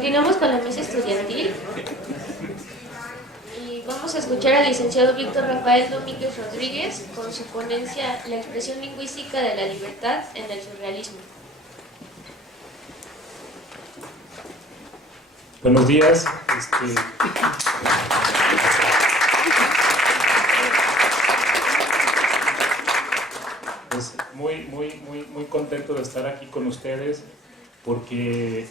Continuamos con la mesa estudiantil y vamos a escuchar al licenciado Víctor Rafael Domínguez Rodríguez con su ponencia La expresión lingüística de la libertad en el surrealismo. Buenos días. Pues muy contento de estar aquí con ustedes, porque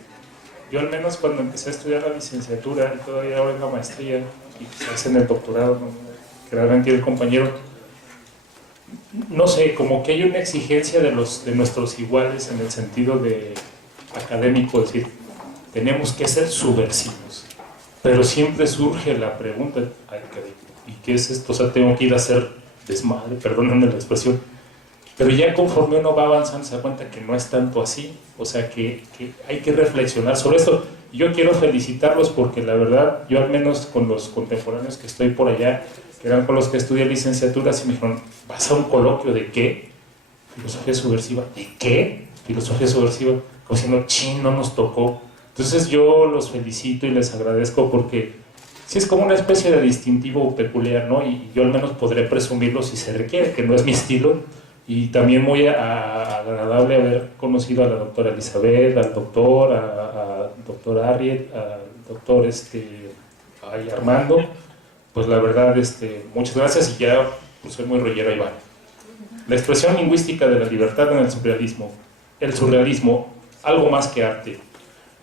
yo al menos cuando empecé a estudiar la licenciatura y todavía ahora en la maestría y quizás en el doctorado, ¿no?, que realmente el compañero, no sé, como que hay una exigencia de nuestros iguales en el sentido de académico, es decir, tenemos que ser subversivos, pero siempre surge la pregunta, ay, ¿y qué es esto? O sea, tengo que ir a hacer desmadre, perdónenme la expresión, pero ya conforme uno va avanzando se da cuenta que no es tanto así, o sea, que hay que reflexionar sobre esto. Yo quiero felicitarlos porque la verdad, yo al menos con los contemporáneos que estoy por allá, que eran con los que estudié licenciaturas, y me dijeron, ¿vas a un coloquio de qué? Filosofía subversiva. ¿De qué? Filosofía subversiva. Como diciendo, chin, no nos tocó. Entonces yo los felicito y les agradezco porque sí es como una especie de distintivo peculiar, ¿no? Y yo al menos podré presumirlo si se requiere, que no es mi estilo. Y también muy agradable haber conocido a la doctora Elizabeth, al doctor, a doctor Arriet, al doctor Armando. Pues la verdad, muchas gracias y ya pues soy muy rollero, Iván. La expresión lingüística de la libertad en el surrealismo. El surrealismo, algo más que arte.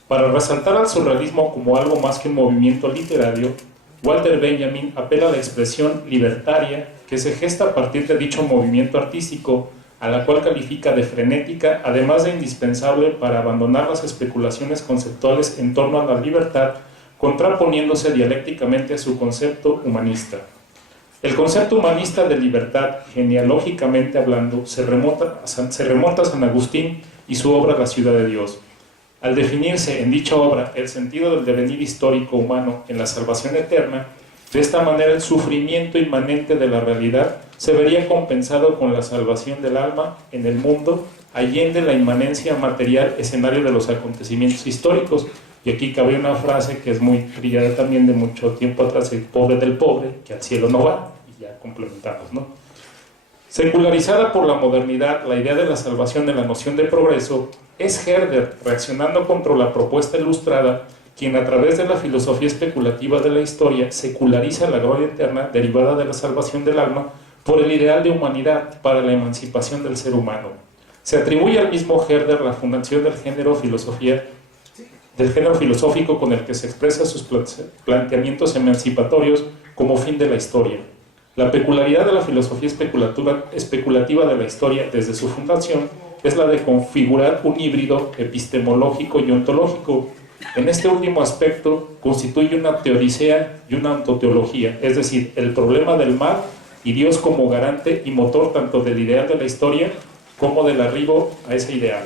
Para resaltar al surrealismo como algo más que un movimiento literario, Walter Benjamin apela a la expresión libertaria que se gesta a partir de dicho movimiento artístico, a la cual califica de frenética, además de indispensable para abandonar las especulaciones conceptuales en torno a la libertad, contraponiéndose dialécticamente a su concepto humanista. El concepto humanista de libertad, genealógicamente hablando, se remonta a San Agustín y su obra La ciudad de Dios. Al definirse en dicha obra el sentido del devenir histórico humano en la salvación eterna, de esta manera el sufrimiento inmanente de la realidad se vería compensado con la salvación del alma en el mundo, allende la inmanencia material escenario de los acontecimientos históricos. Y aquí cabe una frase que es muy trillada también de mucho tiempo atrás, el pobre del pobre, que al cielo no va, y ya complementamos, ¿no? Secularizada por la modernidad, la idea de la salvación de la noción de progreso, es Herder, reaccionando contra la propuesta ilustrada, quien a través de la filosofía especulativa de la historia seculariza la gloria eterna derivada de la salvación del alma por el ideal de humanidad para la emancipación del ser humano. Se atribuye al mismo Herder la fundación del género filosófico con el que se expresa sus planteamientos emancipatorios como fin de la historia. La peculiaridad de la filosofía especulativa de la historia desde su fundación es la de configurar un híbrido epistemológico y ontológico. En este último aspecto constituye una teodicea y una ontoteología, es decir, el problema del mal y Dios como garante y motor tanto del ideal de la historia como del arribo a ese ideal.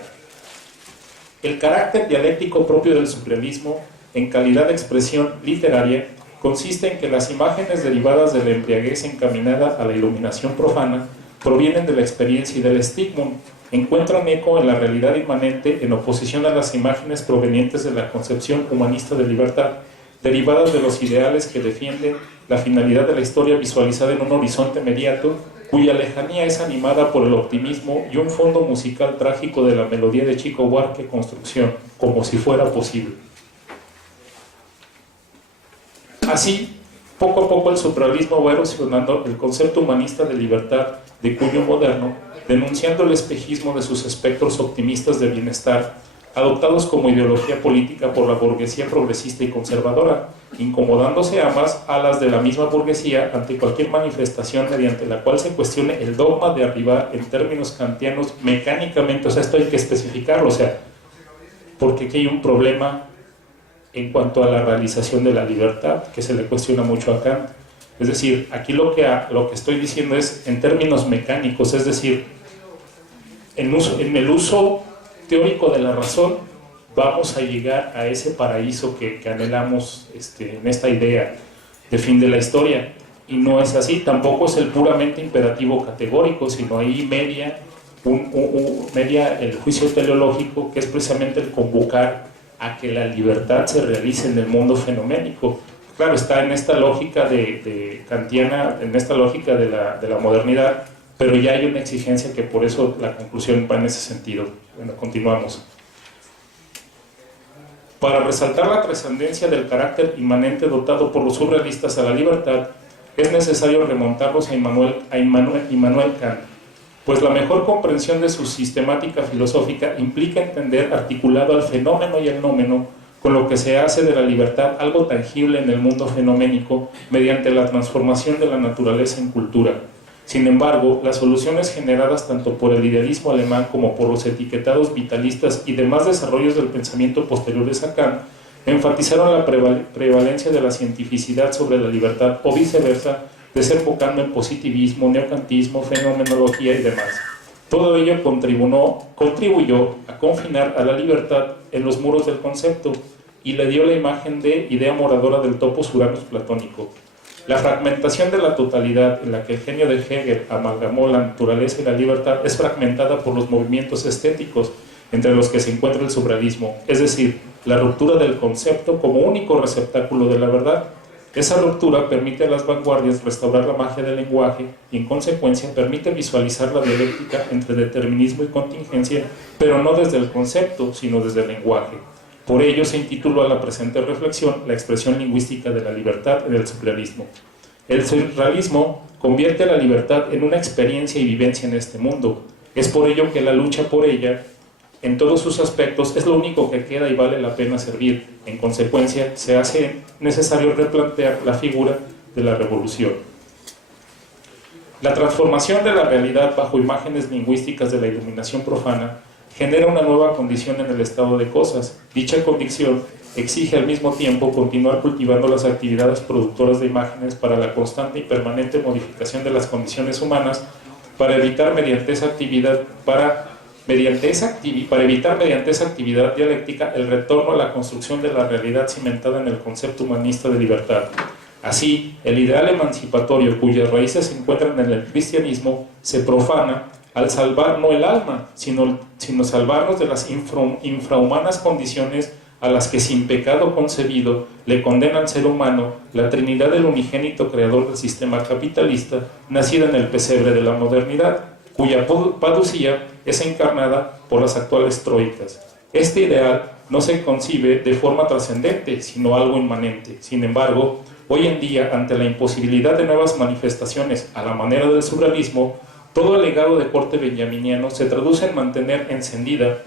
El carácter dialéctico propio del surrealismo, en calidad de expresión literaria, consiste en que las imágenes derivadas de la embriaguez encaminada a la iluminación profana provienen de la experiencia y del estigmum, encuentran eco en la realidad inmanente en oposición a las imágenes provenientes de la concepción humanista de libertad, derivadas de los ideales que defienden la finalidad de la historia visualizada en un horizonte inmediato, cuya lejanía es animada por el optimismo y un fondo musical trágico de la melodía de Chico Buarque, Construcción, como si fuera posible. Así, poco a poco el surrealismo va erosionando el concepto humanista de libertad de Cuyo moderno, denunciando el espejismo de sus espectros optimistas de bienestar, adoptados como ideología política por la burguesía progresista y conservadora, incomodándose ambas alas de la misma burguesía ante cualquier manifestación mediante la cual se cuestione el dogma de arribar en términos kantianos mecánicamente. O sea, esto hay que especificarlo, o sea, porque aquí hay un problema en cuanto a la realización de la libertad, que se le cuestiona mucho a Kant. Es decir, aquí lo que estoy diciendo es en términos mecánicos, es decir, en el uso teórico de la razón, vamos a llegar a ese paraíso que anhelamos en esta idea de fin de la historia. Y no es así, tampoco es el puramente imperativo categórico, sino ahí media el juicio teleológico, que es precisamente el convocar a que la libertad se realice en el mundo fenoménico. Claro, está en esta lógica de kantiana, en esta lógica de la modernidad, pero ya hay una exigencia que por eso la conclusión va en ese sentido. Bueno, continuamos. Para resaltar la trascendencia del carácter inmanente dotado por los surrealistas a la libertad, es necesario remontarlos a Immanuel Kant, pues la mejor comprensión de su sistemática filosófica implica entender articulado al fenómeno y el nómeno, con lo que se hace de la libertad algo tangible en el mundo fenoménico mediante la transformación de la naturaleza en cultura. Sin embargo, las soluciones generadas tanto por el idealismo alemán como por los etiquetados vitalistas y demás desarrollos del pensamiento posteriores a Kant enfatizaron la prevalencia de la cientificidad sobre la libertad o viceversa, desembocando en positivismo, neocantismo, fenomenología y demás. Todo ello contribuyó a confinar a la libertad en los muros del concepto y le dio la imagen de idea moradora del topos uranus platónico. La fragmentación de la totalidad en la que el genio de Hegel amalgamó la naturaleza y la libertad es fragmentada por los movimientos estéticos, entre los que se encuentra el surrealismo, es decir, la ruptura del concepto como único receptáculo de la verdad. Esa ruptura permite a las vanguardias restaurar la magia del lenguaje y, en consecuencia, permite visualizar la dialéctica entre determinismo y contingencia, pero no desde el concepto, sino desde el lenguaje. Por ello se intituló a la presente reflexión la expresión lingüística de la libertad en el surrealismo. El surrealismo convierte a la libertad en una experiencia y vivencia en este mundo. Es por ello que la lucha por ella, en todos sus aspectos, es lo único que queda y vale la pena servir. En consecuencia, se hace necesario replantear la figura de la revolución. La transformación de la realidad bajo imágenes lingüísticas de la iluminación profana genera una nueva condición en el estado de cosas. Dicha condición exige al mismo tiempo continuar cultivando las actividades productoras de imágenes para la constante y permanente modificación de las condiciones humanas, para evitar mediante esa actividad dialéctica el retorno a la construcción de la realidad cimentada en el concepto humanista de libertad. Así, el ideal emancipatorio, cuyas raíces se encuentran en el cristianismo, se profana al salvar no el alma, sino salvarnos de las infrahumanas condiciones a las que sin pecado concebido le condena al ser humano la Trinidad del unigénito creador del sistema capitalista, nacida en el pesebre de la modernidad, cuya paducía es encarnada por las actuales troicas. Este ideal no se concibe de forma trascendente, sino algo inmanente. Sin embargo, hoy en día, ante la imposibilidad de nuevas manifestaciones a la manera del surrealismo, todo el legado de corte benjaminiano se traduce en mantener encendida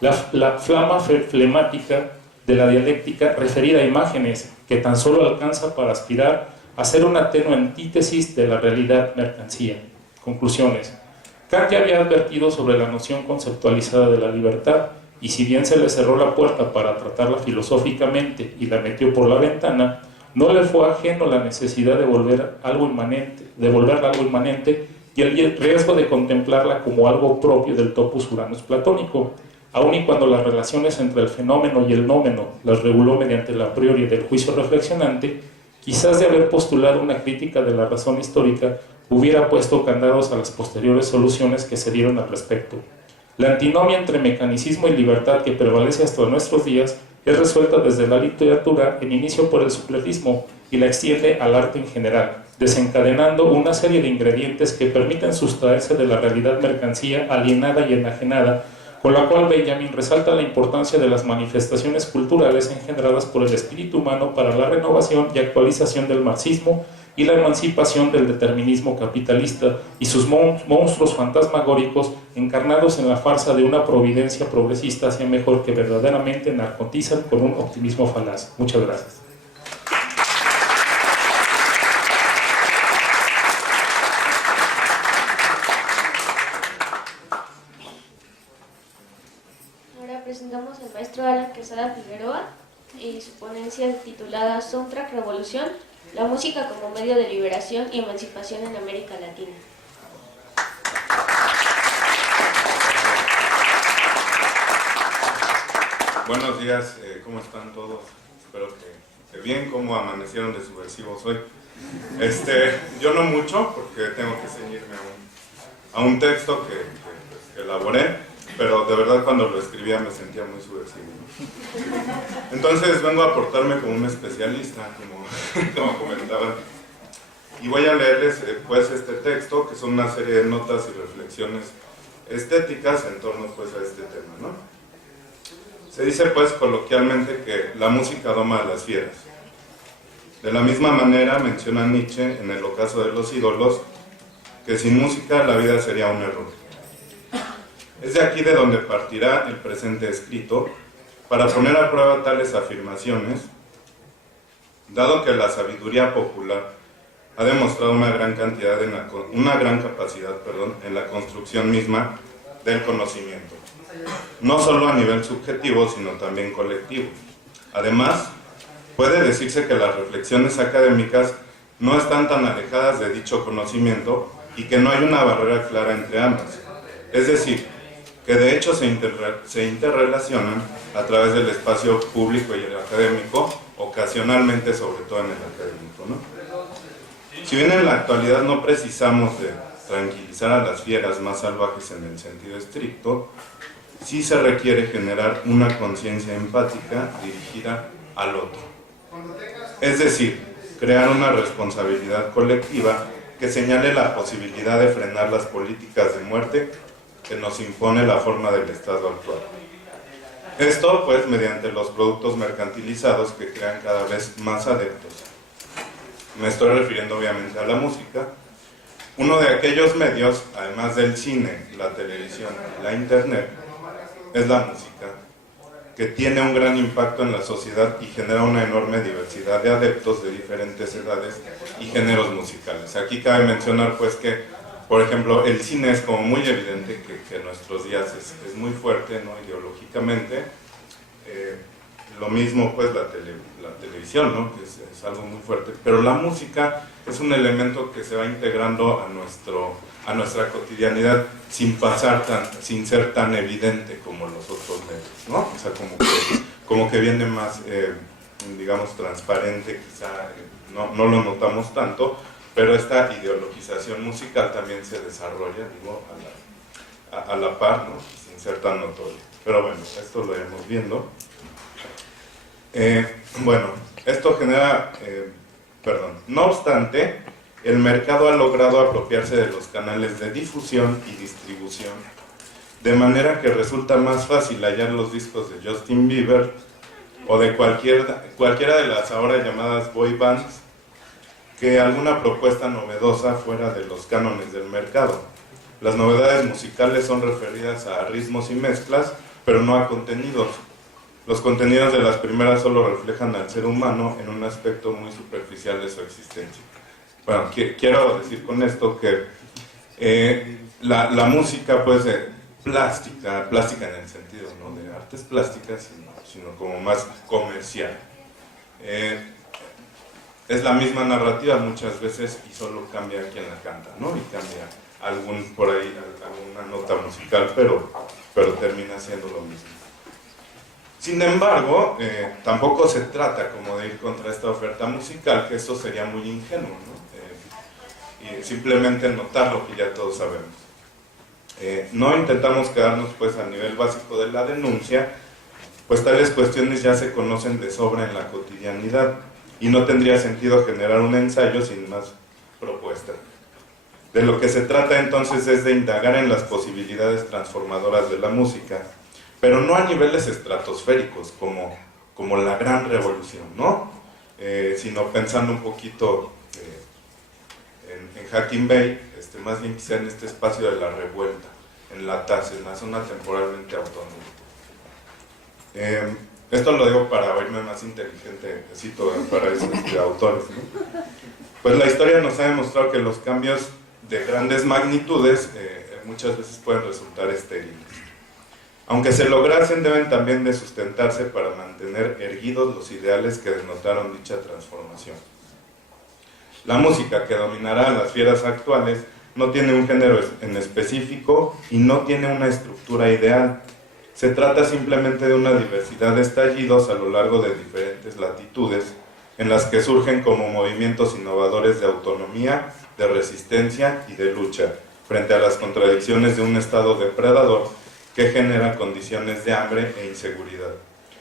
la flama flemática de la dialéctica referida a imágenes, que tan solo alcanza para aspirar a ser una tenue antítesis de la realidad mercancía. Conclusiones. Kant ya había advertido sobre la noción conceptualizada de la libertad, y si bien se le cerró la puerta para tratarla filosóficamente y la metió por la ventana, no le fue ajeno la necesidad de volverla algo inmanente y el riesgo de contemplarla como algo propio del topos uranus platónico, aun y cuando las relaciones entre el fenómeno y el nómeno las reguló mediante la a priori del juicio reflexionante. Quizás de haber postulado una crítica de la razón histórica hubiera puesto candados a las posteriores soluciones que se dieron al respecto. La antinomia entre mecanicismo y libertad que prevalece hasta nuestros días es resuelta desde la literatura en inicio por el surrealismo y la extiende al arte en general, desencadenando una serie de ingredientes que permiten sustraerse de la realidad mercancía alienada y enajenada, con la cual Benjamin resalta la importancia de las manifestaciones culturales engendradas por el espíritu humano para la renovación y actualización del marxismo y la emancipación del determinismo capitalista y sus monstruos fantasmagóricos encarnados en la farsa de una providencia progresista hacia mejor que verdaderamente narcotizan con un optimismo falaz. Muchas gracias. Ahora presentamos al maestro Alan Quesada Figueroa y su ponencia titulada Soundtrack Revolución, la música como medio de liberación y emancipación en América Latina. Buenos días, ¿cómo están todos? Espero que bien, ¿cómo amanecieron de subversivos hoy? Yo no mucho, porque tengo que ceñirme a un texto que elaboré, pero de verdad cuando lo escribía me sentía muy subversivo, ¿no? Entonces vengo a aportarme como un especialista, como comentaban, y voy a leerles pues este texto, que son una serie de notas y reflexiones estéticas en torno pues a este tema, ¿no? Se dice pues coloquialmente que la música doma a las fieras. De la misma manera menciona Nietzsche en El ocaso de los ídolos que sin música la vida sería un error. Es de aquí de donde partirá el presente escrito para poner a prueba tales afirmaciones, dado que la sabiduría popular ha demostrado una gran capacidad en la construcción misma del conocimiento, no solo a nivel subjetivo, sino también colectivo. Además, puede decirse que las reflexiones académicas no están tan alejadas de dicho conocimiento y que no hay una barrera clara entre ambas. Es decir, que de hecho se interrelacionan a través del espacio público y el académico, ocasionalmente, sobre todo en el académico, ¿no? Si bien en la actualidad no precisamos de tranquilizar a las fieras más salvajes en el sentido estricto, sí se requiere generar una conciencia empática dirigida al otro. Es decir, crear una responsabilidad colectiva que señale la posibilidad de frenar las políticas de muerte que nos impone la forma del Estado actual. Esto, pues, mediante los productos mercantilizados que crean cada vez más adeptos. Me estoy refiriendo obviamente a la música. Uno de aquellos medios, además del cine, la televisión y la internet, es la música, que tiene un gran impacto en la sociedad y genera una enorme diversidad de adeptos de diferentes edades y géneros musicales. Aquí cabe mencionar pues que, por ejemplo, el cine es como muy evidente que en nuestros días es muy fuerte, ¿no? Ideológicamente. Lo mismo pues la televisión, ¿no? Que es algo muy fuerte, pero la música es un elemento que se va integrando a nuestra cotidianidad sin ser tan evidente como los otros medios, ¿no? O sea, como que viene más, digamos, transparente, quizá no lo notamos tanto, pero esta ideologización musical también se desarrolla, digo, a la par, ¿no? Sin ser tan notorio. Pero bueno, esto lo iremos viendo. Bueno, esto genera, no obstante, el mercado ha logrado apropiarse de los canales de difusión y distribución, de manera que resulta más fácil hallar los discos de Justin Bieber o de cualquiera de las ahora llamadas boy bands que alguna propuesta novedosa fuera de los cánones del mercado. Las novedades musicales son referidas a ritmos y mezclas, pero no a contenidos. Los contenidos de las primeras solo reflejan al ser humano en un aspecto muy superficial de su existencia. Bueno, quiero decir con esto que la música, pues, plástica en el sentido, ¿no?, de artes plásticas, sino como más comercial. Es la misma narrativa muchas veces y solo cambia quien la canta, ¿no? Y cambia por ahí alguna nota musical, pero termina siendo lo mismo. Sin embargo, tampoco se trata como de ir contra esta oferta musical, que eso sería muy ingenuo, ¿no? Y simplemente notar lo que ya todos sabemos. No intentamos quedarnos pues al nivel básico de la denuncia, pues tales cuestiones ya se conocen de sobra en la cotidianidad y no tendría sentido generar un ensayo sin más propuesta. De lo que se trata entonces es de indagar en las posibilidades transformadoras de la música, pero no a niveles estratosféricos como la gran revolución, ¿no? Sino pensando un poquito en Hacking Bay, más bien quizá en este espacio de la revuelta, en la TAS, en la zona temporalmente autónoma. Esto lo digo para oírme más inteligente, cito para esos autores, ¿no? Pues la historia nos ha demostrado que los cambios de grandes magnitudes muchas veces pueden resultar estériles. Aunque se lograsen, deben también de sustentarse para mantener erguidos los ideales que denotaron dicha transformación. La música que dominará a las fieras actuales no tiene un género en específico y no tiene una estructura ideal. Se trata simplemente de una diversidad de estallidos a lo largo de diferentes latitudes, en las que surgen como movimientos innovadores de autonomía, de resistencia y de lucha, frente a las contradicciones de un Estado depredador que genera condiciones de hambre e inseguridad,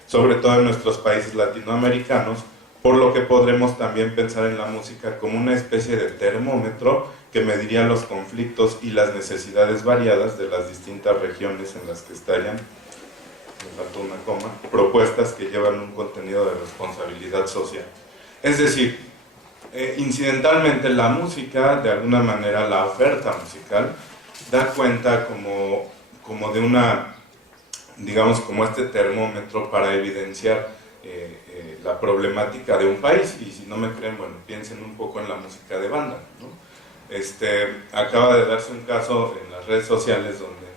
sobre todo en nuestros países latinoamericanos, por lo que podremos también pensar en la música como una especie de termómetro que mediría los conflictos y las necesidades variadas de las distintas regiones en las que estallan, me faltó una coma, propuestas que llevan un contenido de responsabilidad social. Es decir, incidentalmente la música, de alguna manera la oferta musical, da cuenta como de una, digamos, como este termómetro para evidenciar la problemática de un país. Y si no me creen, bueno, piensen un poco en la música de banda, ¿no? Acaba de darse un caso en las redes sociales donde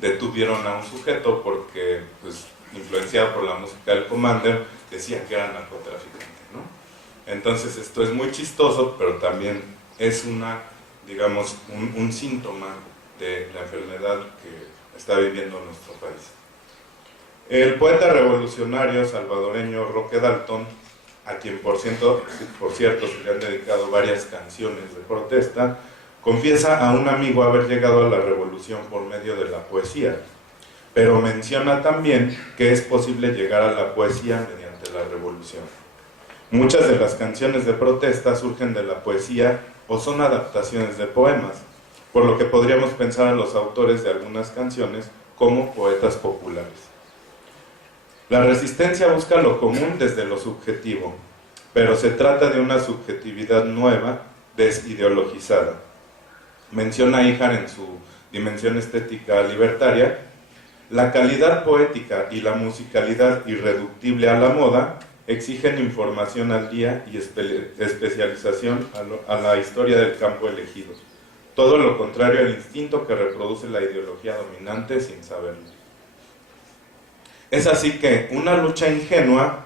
detuvieron a un sujeto porque, pues, influenciado por la música del Commander, decía que era narcotraficante, ¿no? Entonces esto es muy chistoso, pero también es digamos, un síntoma de la enfermedad que está viviendo nuestro país. El poeta revolucionario salvadoreño Roque Dalton, a quien por cierto se le han dedicado varias canciones de protesta, confiesa a un amigo haber llegado a la revolución por medio de la poesía, pero menciona también que es posible llegar a la poesía mediante la revolución. Muchas de las canciones de protesta surgen de la poesía o son adaptaciones de poemas, por lo que podríamos pensar a los autores de algunas canciones como poetas populares. La resistencia busca lo común desde lo subjetivo, pero se trata de una subjetividad nueva, desideologizada. Menciona Híjar en su dimensión estética libertaria: la calidad poética y la musicalidad irreductible a la moda exigen información al día y especialización a la historia del campo elegido. Todo lo contrario al instinto que reproduce la ideología dominante sin saberlo. Es así que una lucha ingenua,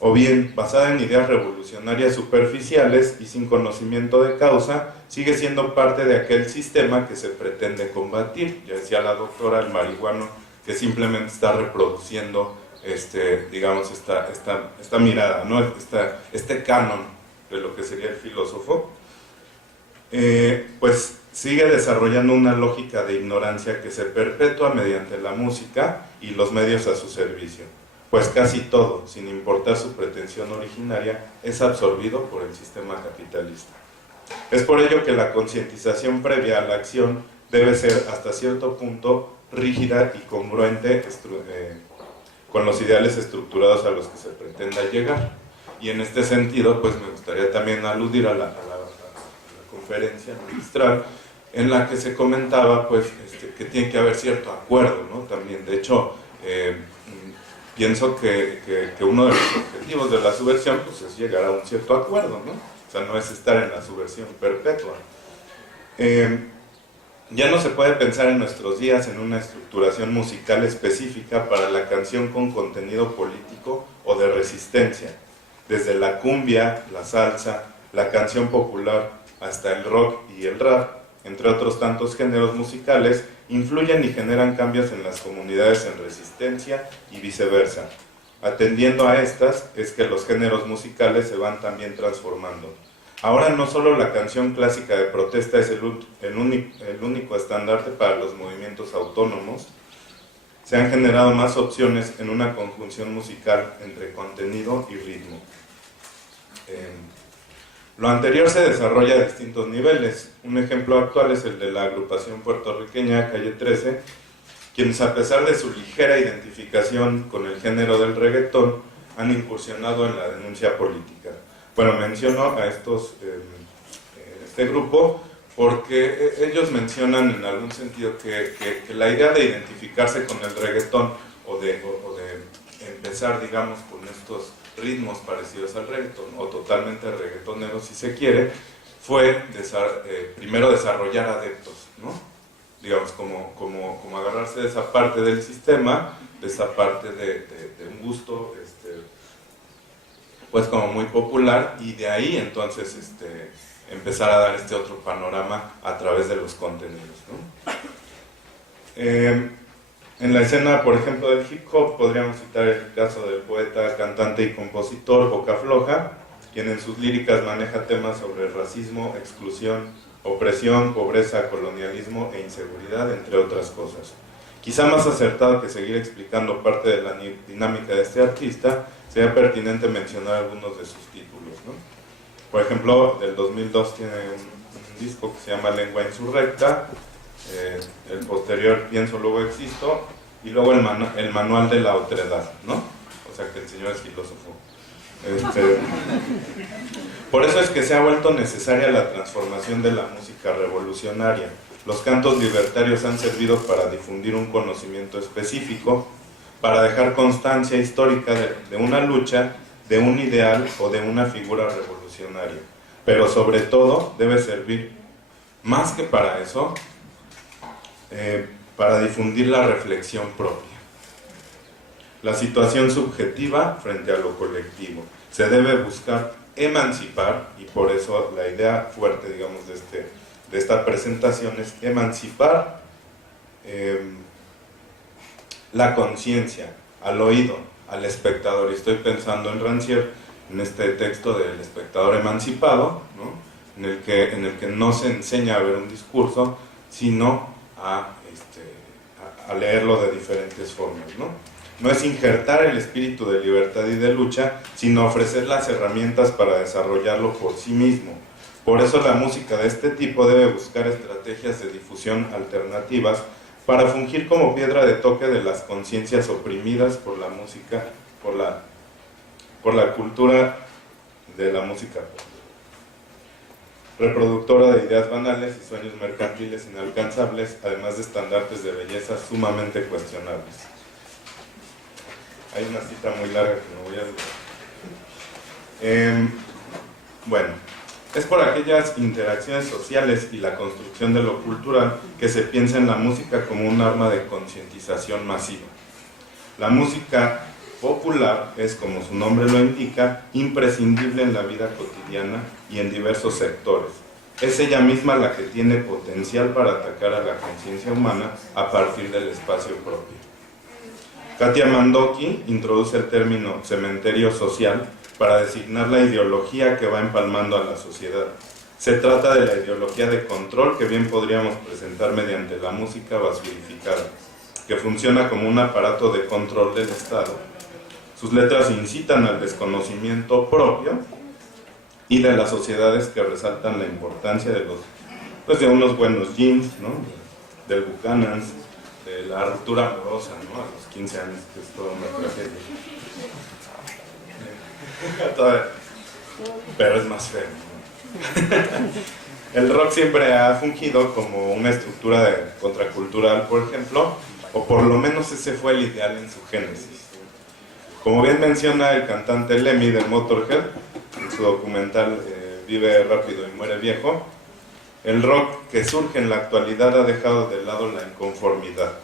o bien basada en ideas revolucionarias superficiales y sin conocimiento de causa, sigue siendo parte de aquel sistema que se pretende combatir. Ya decía la doctora, el marihuano, que simplemente está reproduciendo digamos, esta mirada, ¿no? Este canon de lo que sería el filósofo, pues sigue desarrollando una lógica de ignorancia que se perpetúa mediante la música y los medios a su servicio, pues casi todo, sin importar su pretensión originaria, es absorbido por el sistema capitalista. Es por ello que la concientización previa a la acción debe ser hasta cierto punto rígida y congruente con los ideales estructurados a los que se pretenda llegar. Y en este sentido, pues me gustaría también aludir a la conferencia magistral en la que se comentaba, pues, que tiene que haber cierto acuerdo, ¿no? También, de hecho, pienso que uno de los objetivos de la subversión, pues, es llegar a un cierto acuerdo, ¿no? O sea, no es estar en la subversión perpetua. Ya no se puede pensar en nuestros días en una estructuración musical específica para la canción con contenido político o de resistencia. Desde la cumbia, la salsa, la canción popular, hasta el rock y el rap, entre otros tantos géneros musicales, influyen y generan cambios en las comunidades en resistencia y viceversa. Atendiendo a estas, es que los géneros musicales se van también transformando. Ahora no solo la canción clásica de protesta es el único estandarte para los movimientos autónomos, se han generado más opciones en una conjunción musical entre contenido y ritmo. Lo anterior se desarrolla a distintos niveles. Un ejemplo actual es el de la agrupación puertorriqueña Calle 13, quienes, a pesar de su ligera identificación con el género del reggaetón, han incursionado en la denuncia política. Bueno, menciono a este grupo porque ellos mencionan en algún sentido que la idea de identificarse con el reggaetón o de empezar, digamos, con estos ritmos parecidos al reggaetón o totalmente reggaetoneros, si se quiere, fue primero desarrollar adeptos, ¿no? Digamos, como agarrarse de esa parte del sistema, de esa parte de un gusto pues como muy popular, y de ahí entonces empezar a dar este otro panorama a través de los contenidos, ¿no? En la escena, por ejemplo, del hip hop, podríamos citar el caso del poeta, cantante y compositor Boca Floja, quien en sus líricas maneja temas sobre racismo, exclusión, opresión, pobreza, colonialismo e inseguridad, entre otras cosas. Quizá más acertado que seguir explicando parte de la dinámica de este artista, sería pertinente mencionar algunos de sus títulos, ¿no? Por ejemplo, del 2002 tiene un disco que se llama Lengua Insurrecta, el posterior Pienso Luego Existo, y luego el Manual de la Otredad, ¿no? O sea que el señor es filósofo. Por eso es que se ha vuelto necesaria la transformación de la música revolucionaria. Los cantos libertarios han servido para difundir un conocimiento específico, para dejar constancia histórica de una lucha, de un ideal o de una figura revolucionaria. Pero sobre todo debe servir, más que para eso, para difundir la reflexión propia. La situación subjetiva frente a lo colectivo. Se debe buscar emancipar, y por eso la idea fuerte, digamos, de esta presentación es emancipar la conciencia al oído, al espectador. Y estoy pensando en Rancière, en este texto del espectador emancipado, ¿no? en el que no se enseña a ver un discurso, sino a leerlo de diferentes formas, ¿no? No es injertar el espíritu de libertad y de lucha, sino ofrecer las herramientas para desarrollarlo por sí mismo. Por eso la música de este tipo debe buscar estrategias de difusión alternativas para fungir como piedra de toque de las conciencias oprimidas por la música, por la cultura de la música pop. Reproductora de ideas banales y sueños mercantiles inalcanzables, además de estandartes de belleza sumamente cuestionables. Hay una cita muy larga que no voy a leer. Bueno, es por aquellas interacciones sociales y la construcción de lo cultural que se piensa en la música como un arma de concientización masiva. La música popular es, como su nombre lo indica, imprescindible en la vida cotidiana y en diversos sectores. Es ella misma la que tiene potencial para atacar a la conciencia humana a partir del espacio propio. Katia Mandoki introduce el término cementerio social para designar la ideología que va empalmando a la sociedad. Se trata de la ideología de control que bien podríamos presentar mediante la música basificada, que funciona como un aparato de control del Estado. Sus letras incitan al desconocimiento propio y de las sociedades que resaltan la importancia de unos buenos jeans, ¿no? Del Buchanan's, de la ruptura amorosa, ¿no? A los 15 años, que es toda una tragedia. Pero es más feo, ¿no? El rock siempre ha fungido como una estructura contracultural, por ejemplo, o por lo menos ese fue el ideal en su génesis. Como bien menciona el cantante Lemmy de Motorhead, en su documental Vive rápido y muere viejo, el rock que surge en la actualidad ha dejado de lado la inconformidad,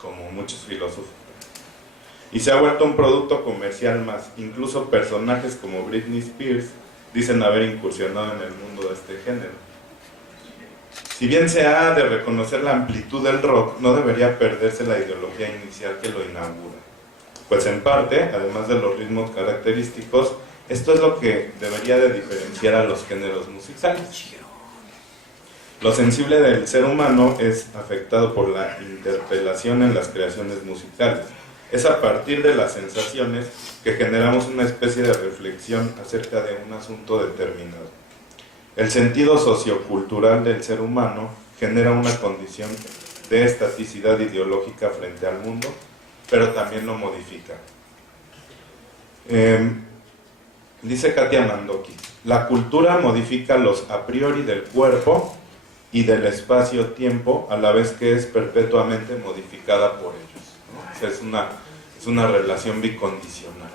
como muchos filósofos, y se ha vuelto un producto comercial más. Incluso personajes como Britney Spears dicen haber incursionado en el mundo de este género. Si bien se ha de reconocer la amplitud del rock, no debería perderse la ideología inicial que lo inaugura. Pues en parte, además de los ritmos característicos, esto es lo que debería de diferenciar a los géneros musicales. Lo sensible del ser humano es afectado por la interpelación en las creaciones musicales. Es a partir de las sensaciones que generamos una especie de reflexión acerca de un asunto determinado. El sentido sociocultural del ser humano genera una condición de estaticidad ideológica frente al mundo, pero también lo modifica. Dice Katia Mandoki, la cultura modifica los a priori del cuerpo y del espacio-tiempo a la vez que es perpetuamente modificada por ellos, ¿no? O sea, es una relación bicondicional.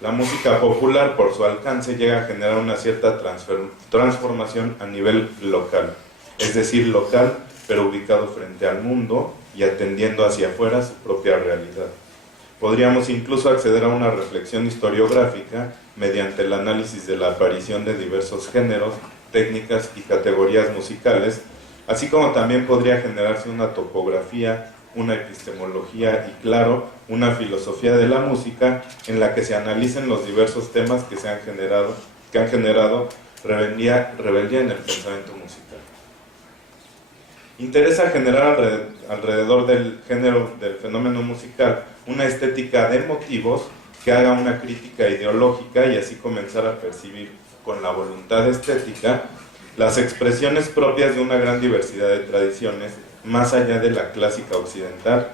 La música popular, por su alcance, llega a generar una cierta transformación a nivel local, es decir, local, pero ubicado frente al mundo y atendiendo hacia afuera su propia realidad. Podríamos incluso acceder a una reflexión historiográfica mediante el análisis de la aparición de diversos géneros, técnicas y categorías musicales, así como también podría generarse una topografía, una epistemología y, claro, una filosofía de la música en la que se analicen los diversos temas que han generado rebeldía en el pensamiento musical. Interesa generar alrededor del género, del fenómeno musical, una estética de motivos que haga una crítica ideológica y así comenzar a percibir con la voluntad estética las expresiones propias de una gran diversidad de tradiciones más allá de la clásica occidental,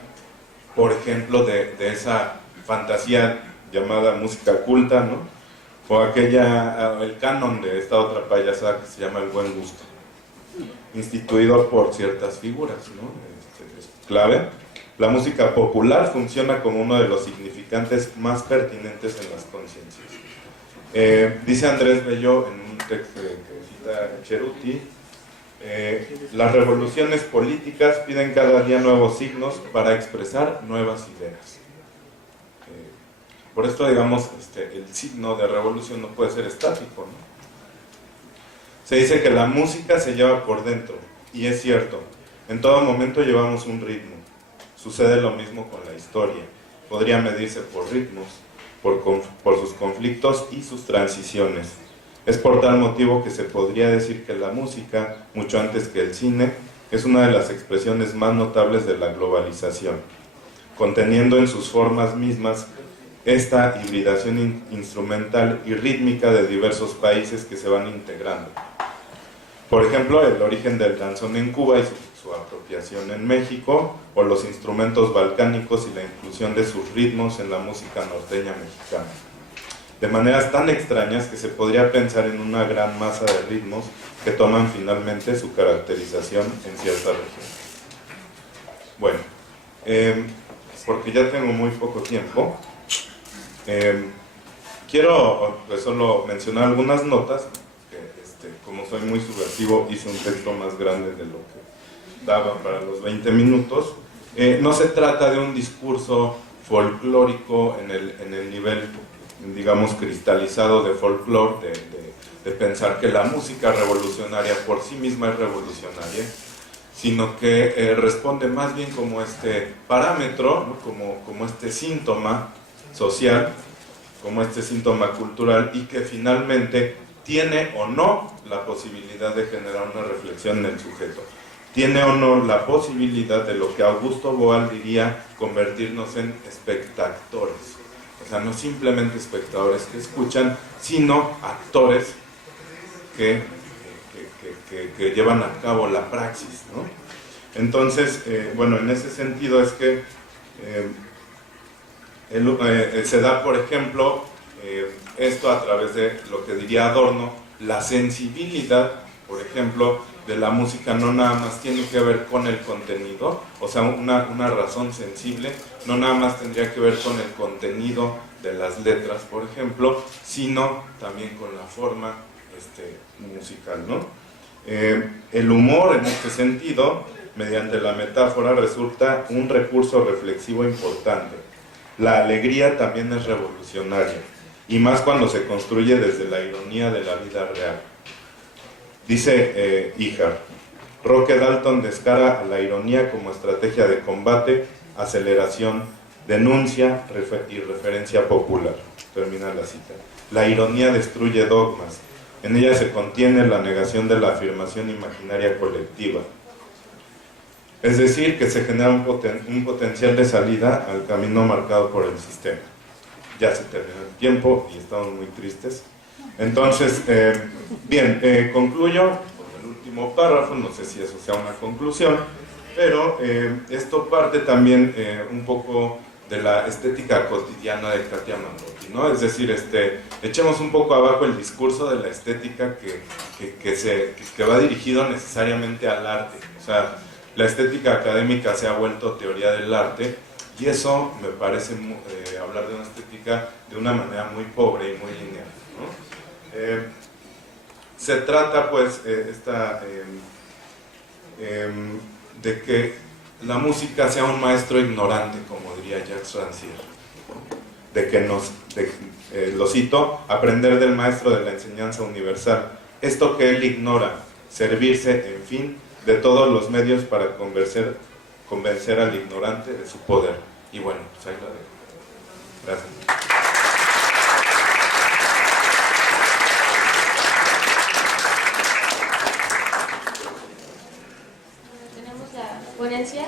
por ejemplo de esa fantasía llamada música culta, ¿no? O el canon de esta otra payasada que se llama el buen gusto, instituido por ciertas figuras, ¿no? Es clave. La música popular funciona como uno de los significantes más pertinentes en las conciencias. Dice Andrés Bello en un texto que cita Ceruti, las revoluciones políticas piden cada día nuevos signos para expresar nuevas ideas. Por esto, digamos, el signo de revolución no puede ser estático, ¿no? Se dice que la música se lleva por dentro, y es cierto, en todo momento llevamos un ritmo. Sucede lo mismo con la historia, podría medirse por ritmos, por sus conflictos y sus transiciones. Es por tal motivo que se podría decir que la música, mucho antes que el cine, es una de las expresiones más notables de la globalización, conteniendo en sus formas mismas esta hibridación instrumental y rítmica de diversos países que se van integrando. Por ejemplo, el origen del danzón en Cuba y su apropiación en México, o los instrumentos balcánicos y la inclusión de sus ritmos en la música norteña mexicana, de maneras tan extrañas que se podría pensar en una gran masa de ritmos que toman finalmente su caracterización en cierta región. Bueno, porque ya tengo muy poco tiempo, quiero pues solo mencionar algunas notas, que como soy muy subversivo hice un texto más grande de lo que daba para los 20 minutos. No se trata de un discurso folclórico en el nivel, digamos, cristalizado de folclore, de pensar que la música revolucionaria por sí misma es revolucionaria, sino que responde más bien como este parámetro, ¿no? como este síntoma social, como este síntoma cultural, y que finalmente tiene o no la posibilidad de generar una reflexión en el sujeto. Tiene o no la posibilidad de lo que Augusto Boal diría convertirnos en espectadores. O sea, no simplemente espectadores que escuchan, sino actores que llevan a cabo la praxis, ¿no? Entonces, bueno, en ese sentido es que se da, por ejemplo, esto a través de lo que diría Adorno, la sensibilidad, por ejemplo, de la música no nada más tiene que ver con el contenido, o sea, una razón sensible no nada más tendría que ver con el contenido de las letras, por ejemplo, sino también con la forma musical, ¿no? El humor, en este sentido, mediante la metáfora, resulta un recurso reflexivo importante. La alegría también es revolucionaria, y más cuando se construye desde la ironía de la vida real. Dice Ihar, Roque Dalton descara a la ironía como estrategia de combate, aceleración, denuncia y referencia popular. Termina la cita. La ironía destruye dogmas. En ella se contiene la negación de la afirmación imaginaria colectiva. Es decir, que se genera un potencial de salida al camino marcado por el sistema. Ya se terminó el tiempo y estamos muy tristes. Entonces, bien, concluyo con el último párrafo, no sé si eso sea una conclusión, pero esto parte también un poco de la estética cotidiana de Katia Mandotti, ¿no? Es decir, echemos un poco abajo el discurso de la estética que va dirigido necesariamente al arte. O sea, la estética académica se ha vuelto teoría del arte, y eso me parece hablar de una estética de una manera muy pobre y muy lineal, ¿no? Se trata pues de que la música sea un maestro ignorante, como diría Jacques Rancière, de que lo cito, aprender del maestro de la enseñanza universal, esto que él ignora, servirse, en fin, de todos los medios para convencer al ignorante de su poder. Y bueno, pues ahí lo dejo. Gracias. Tenemos ponencia,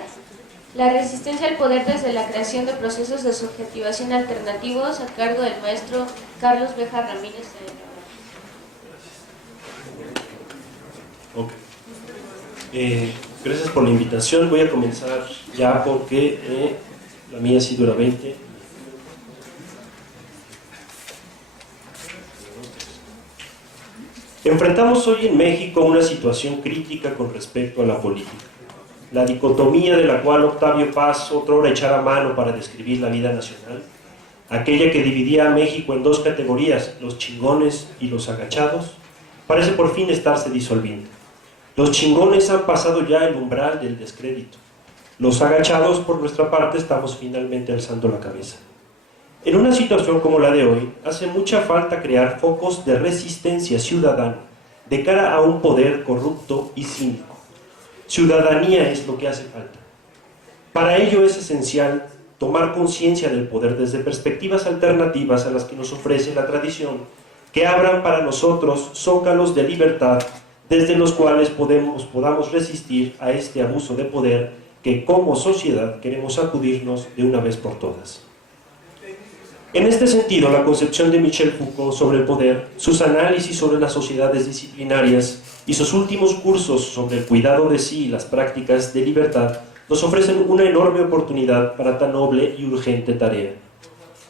la resistencia al poder desde la creación de procesos de subjetivación alternativos a cargo del maestro Carlos Bejar Ramírez. Ok. Gracias por la invitación. Voy a comenzar ya porque la mía sí dura 20. Enfrentamos hoy en México una situación crítica con respecto a la política. La dicotomía de la cual Octavio Paz otrora echara mano para describir la vida nacional, aquella que dividía a México en dos categorías, los chingones y los agachados, parece por fin estarse disolviendo. Los chingones han pasado ya el umbral del descrédito. Los agachados, por nuestra parte, estamos finalmente alzando la cabeza. En una situación como la de hoy, hace mucha falta crear focos de resistencia ciudadana de cara a un poder corrupto y cínico. Ciudadanía es lo que hace falta. Para ello es esencial tomar conciencia del poder desde perspectivas alternativas a las que nos ofrece la tradición, que abran para nosotros zócalos de libertad desde los cuales podamos resistir a este abuso de poder que como sociedad queremos sacudirnos de una vez por todas. En este sentido, la concepción de Michel Foucault sobre el poder, sus análisis sobre las sociedades disciplinarias y sus últimos cursos sobre el cuidado de sí y las prácticas de libertad nos ofrecen una enorme oportunidad para tan noble y urgente tarea.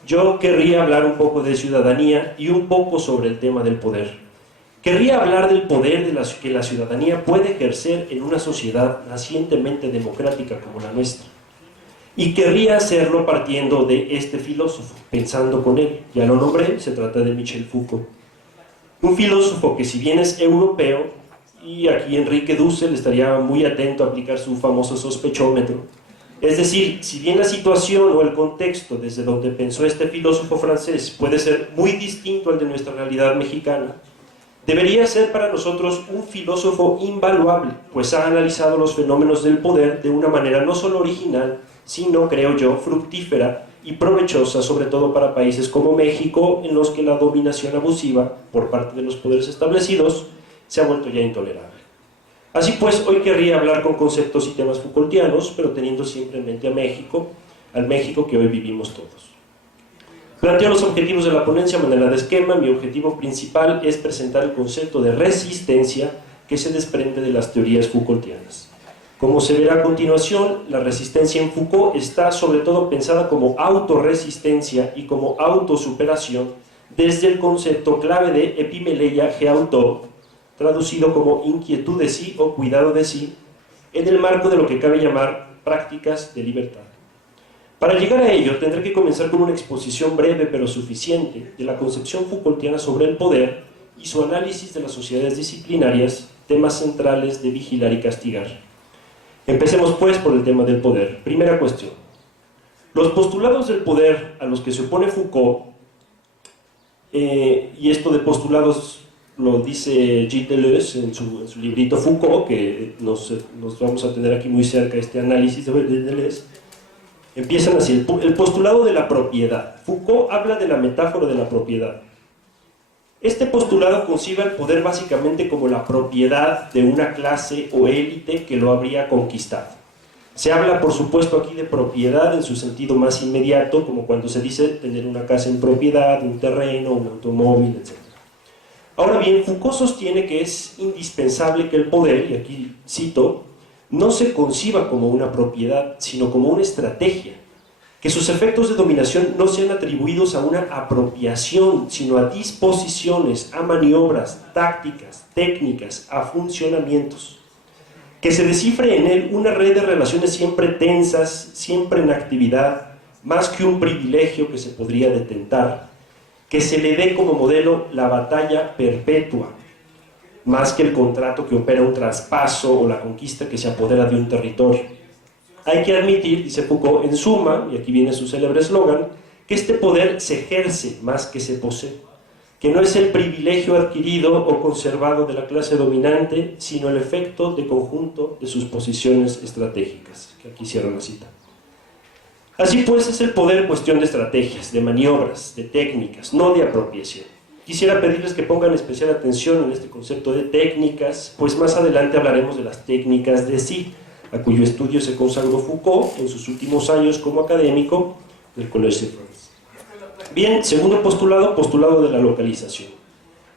Yo querría hablar un poco de ciudadanía y un poco sobre el tema del poder. Querría hablar del poder que la ciudadanía puede ejercer en una sociedad nacientemente democrática como la nuestra. Y querría hacerlo partiendo de este filósofo, pensando con él. Ya lo nombré, se trata de Michel Foucault. Un filósofo que, si bien es europeo, y aquí Enrique Dussel estaría muy atento a aplicar su famoso sospechómetro, es decir, si bien la situación o el contexto desde donde pensó este filósofo francés puede ser muy distinto al de nuestra realidad mexicana, debería ser para nosotros un filósofo invaluable, pues ha analizado los fenómenos del poder de una manera no solo original, sino, creo yo, fructífera y provechosa, sobre todo para países como México, en los que la dominación abusiva por parte de los poderes establecidos se ha vuelto ya intolerable. Así pues, hoy querría hablar con conceptos y temas Foucaultianos, pero teniendo siempre en mente a México, al México que hoy vivimos todos. Planteo los objetivos de la ponencia a manera de esquema. Mi objetivo principal es presentar el concepto de resistencia que se desprende de las teorías Foucaultianas. Como se verá a continuación, la resistencia en Foucault está sobre todo pensada como autorresistencia y como autosuperación desde el concepto clave de epimeleia geauto, traducido como inquietud de sí o cuidado de sí, en el marco de lo que cabe llamar prácticas de libertad. Para llegar a ello, tendré que comenzar con una exposición breve pero suficiente de la concepción Foucaultiana sobre el poder y su análisis de las sociedades disciplinarias, temas centrales de vigilar y castigar. Empecemos pues por el tema del poder. Primera cuestión. Los postulados del poder a los que se opone Foucault, y esto de postulados lo dice Gilles Deleuze en su librito Foucault, que nos vamos a tener aquí muy cerca este análisis de Deleuze, empiezan así: el postulado de la propiedad. Foucault habla de la metáfora de la propiedad. Este postulado concibe al poder básicamente como la propiedad de una clase o élite que lo habría conquistado. Se habla, por supuesto, aquí de propiedad en su sentido más inmediato, como cuando se dice tener una casa en propiedad, un terreno, un automóvil, etc. Ahora bien, Foucault sostiene que es indispensable que el poder, y aquí cito, no se conciba como una propiedad, sino como una estrategia, que sus efectos de dominación no sean atribuidos a una apropiación, sino a disposiciones, a maniobras, tácticas, técnicas, a funcionamientos. Que se descifre en él una red de relaciones siempre tensas, siempre en actividad, más que un privilegio que se podría detentar. Que se le dé como modelo la batalla perpetua, más que el contrato que opera un traspaso o la conquista que se apodera de un territorio. Hay que admitir, dice Foucault, en suma, y aquí viene su célebre eslogan, que este poder se ejerce más que se posee, que no es el privilegio adquirido o conservado de la clase dominante, sino el efecto de conjunto de sus posiciones estratégicas, que aquí cierro la cita. Así pues, es el poder cuestión de estrategias, de maniobras, de técnicas, no de apropiación. Quisiera pedirles que pongan especial atención en este concepto de técnicas, pues más adelante hablaremos de las técnicas de sí, a cuyo estudio se consagró Foucault en sus últimos años como académico del Collège de France. Bien, segundo postulado, postulado de la localización.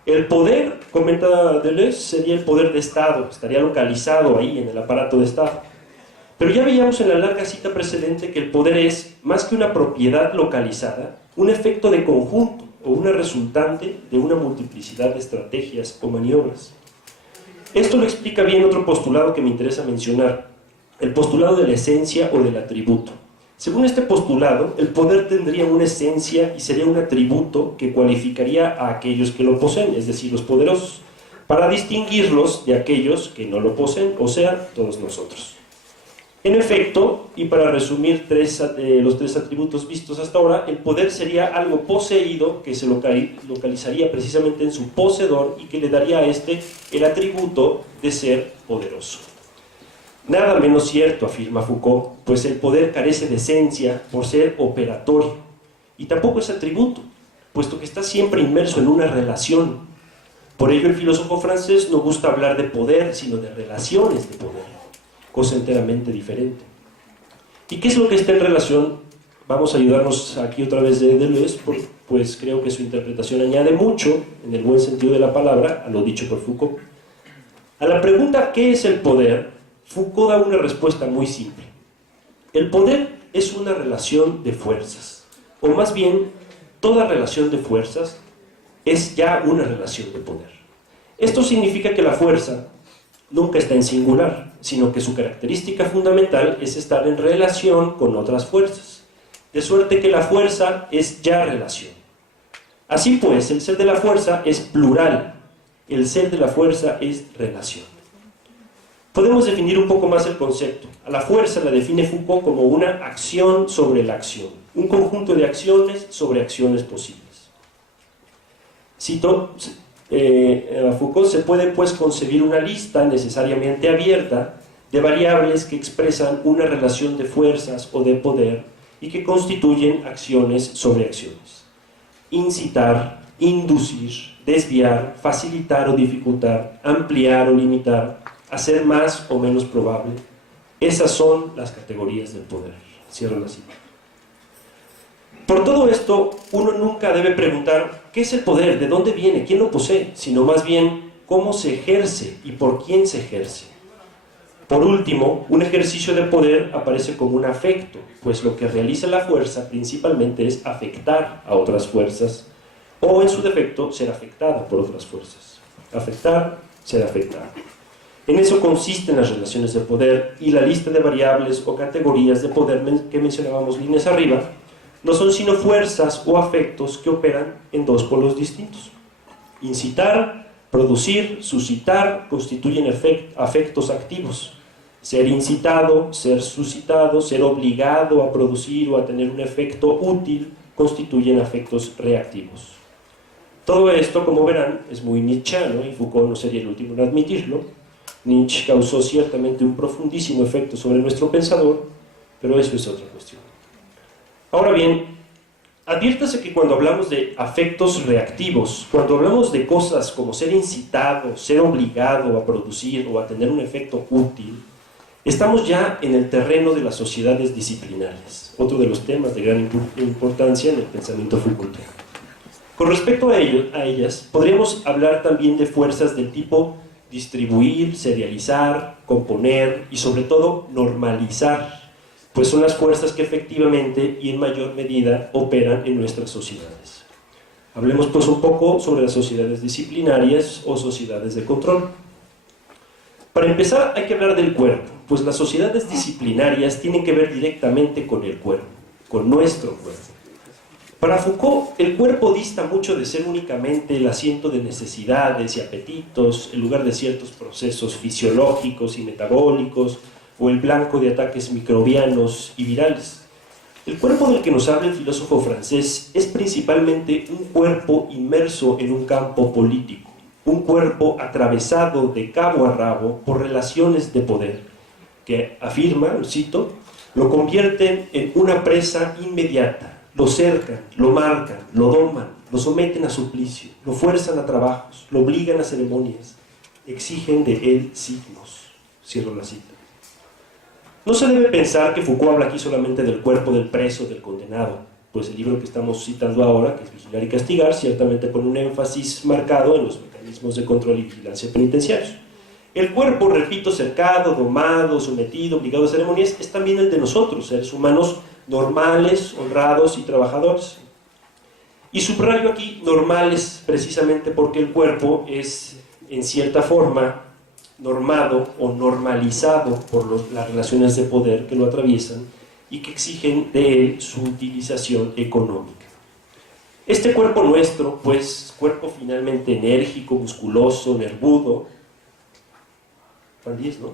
El poder, comenta Deleuze, sería el poder de Estado, estaría localizado ahí en el aparato de Estado. Pero ya veíamos en la larga cita precedente que el poder es, más que una propiedad localizada, un efecto de conjunto o una resultante de una multiplicidad de estrategias o maniobras. Esto lo explica bien otro postulado que me interesa mencionar, el postulado de la esencia o del atributo. Según este postulado, el poder tendría una esencia y sería un atributo que cualificaría a aquellos que lo poseen, es decir, los poderosos, para distinguirlos de aquellos que no lo poseen, o sea, todos nosotros. En efecto, y para resumir los tres atributos vistos hasta ahora, el poder sería algo poseído que se localizaría precisamente en su poseedor y que le daría a este el atributo de ser poderoso. Nada menos cierto, afirma Foucault, pues el poder carece de esencia por ser operatorio, y tampoco es atributo, puesto que está siempre inmerso en una relación. Por ello el filósofo francés no gusta hablar de poder, sino de relaciones de poder, cosa enteramente diferente. ¿Y qué es lo que está en relación? Vamos a ayudarnos aquí otra vez de Deleuze, pues creo que su interpretación añade mucho, en el buen sentido de la palabra, a lo dicho por Foucault. A la pregunta ¿qué es el poder?, Foucault da una respuesta muy simple. El poder es una relación de fuerzas, o más bien, toda relación de fuerzas es ya una relación de poder. Esto significa que la fuerza nunca está en singular, sino que su característica fundamental es estar en relación con otras fuerzas, de suerte que la fuerza es ya relación. Así pues, el ser de la fuerza es plural, el ser de la fuerza es relación. Podemos definir un poco más el concepto. A la fuerza la define Foucault como una acción sobre la acción, un conjunto de acciones sobre acciones posibles. Cito, a Foucault se puede pues concebir una lista necesariamente abierta de variables que expresan una relación de fuerzas o de poder y que constituyen acciones sobre acciones. Incitar, inducir, desviar, facilitar o dificultar, ampliar o limitar, hacer más o menos probable. Esas son las categorías del poder. Cierro la cita. Por todo esto, uno nunca debe preguntar ¿qué es el poder? ¿De dónde viene? ¿Quién lo posee? Sino más bien cómo se ejerce y por quién se ejerce. Por último, un ejercicio de poder aparece como un afecto, pues lo que realiza la fuerza principalmente es afectar a otras fuerzas o en su defecto ser afectado por otras fuerzas. Afectar, ser afectado. En eso consisten las relaciones de poder y la lista de variables o categorías de poder que mencionábamos líneas arriba no son sino fuerzas o afectos que operan en dos polos distintos. Incitar, producir, suscitar constituyen afectos activos. Ser incitado, ser suscitado, ser obligado a producir o a tener un efecto útil constituyen afectos reactivos. Todo esto, como verán, es muy nietzscheano y Foucault no sería el último en admitirlo. Nietzsche causó ciertamente un profundísimo efecto sobre nuestro pensador, pero eso es otra cuestión. Ahora bien, adviértase que cuando hablamos de afectos reactivos, cuando hablamos de cosas como ser incitado, ser obligado a producir o a tener un efecto útil, estamos ya en el terreno de las sociedades disciplinarias, otro de los temas de gran importancia en el pensamiento Foucaultiano. Con respecto a ellas, podríamos hablar también de fuerzas del tipo distribuir, serializar, componer y sobre todo normalizar, pues son las fuerzas que efectivamente y en mayor medida operan en nuestras sociedades. Hablemos pues un poco sobre las sociedades disciplinarias o sociedades de control. Para empezar hay que hablar del cuerpo, pues las sociedades disciplinarias tienen que ver directamente con el cuerpo, con nuestro cuerpo. Para Foucault, el cuerpo dista mucho de ser únicamente el asiento de necesidades y apetitos, el lugar de ciertos procesos fisiológicos y metabólicos, o el blanco de ataques microbianos y virales. El cuerpo del que nos habla el filósofo francés es principalmente un cuerpo inmerso en un campo político, un cuerpo atravesado de cabo a rabo por relaciones de poder, que afirma, cito, lo convierten en una presa inmediata. Lo cercan, lo marcan, lo doman, lo someten a suplicio, lo fuerzan a trabajos, lo obligan a ceremonias, exigen de él signos. Cierro la cita. No se debe pensar que Foucault habla aquí solamente del cuerpo del preso, del condenado, pues el libro que estamos citando ahora, que es Vigilar y Castigar, ciertamente pone un énfasis marcado en los mecanismos de control y vigilancia penitenciarios. El cuerpo, repito, cercado, domado, sometido, obligado a ceremonias, es también el de nosotros, seres humanos normales, honrados y trabajadores. Y subrayo aquí normales precisamente porque el cuerpo es, en cierta forma, normado o normalizado por las relaciones de poder que lo atraviesan y que exigen de él su utilización económica. Este cuerpo nuestro, pues, cuerpo finalmente enérgico, musculoso, nervudo, van 10, ¿no?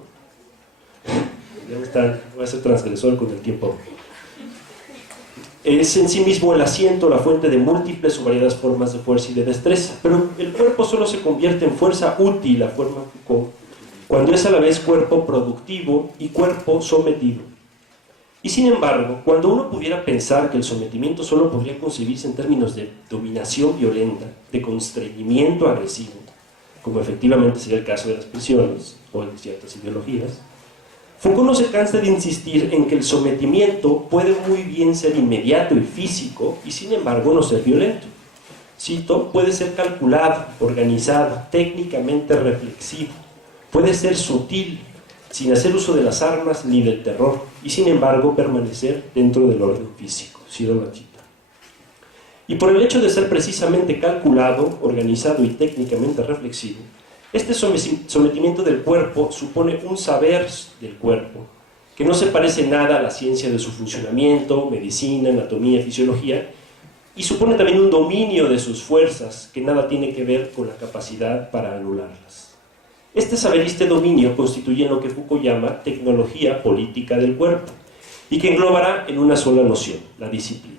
Voy a ser transgresor con el tiempo. Es en sí mismo el asiento, la fuente de múltiples o variadas formas de fuerza y de destreza, pero el cuerpo solo se convierte en fuerza útil, a forma Foucault, cuando es a la vez cuerpo productivo y cuerpo sometido. Y sin embargo, cuando uno pudiera pensar que el sometimiento solo podría concebirse en términos de dominación violenta, de constreñimiento agresivo, como efectivamente sería el caso de las prisiones o de ciertas ideologías, Foucault no se cansa de insistir en que el sometimiento puede muy bien ser inmediato y físico y sin embargo no ser violento. Cito, puede ser calculado, organizado, técnicamente reflexivo, puede ser sutil, sin hacer uso de las armas ni del terror, y sin embargo permanecer dentro del orden físico. Cierro la cita. Y por el hecho de ser precisamente calculado, organizado y técnicamente reflexivo, este sometimiento del cuerpo supone un saber del cuerpo, que no se parece nada a la ciencia de su funcionamiento, medicina, anatomía, fisiología, y supone también un dominio de sus fuerzas, que nada tiene que ver con la capacidad para anularlas. Este saber y este dominio constituyen lo que Foucault llama tecnología política del cuerpo, y que englobará en una sola noción, la disciplina.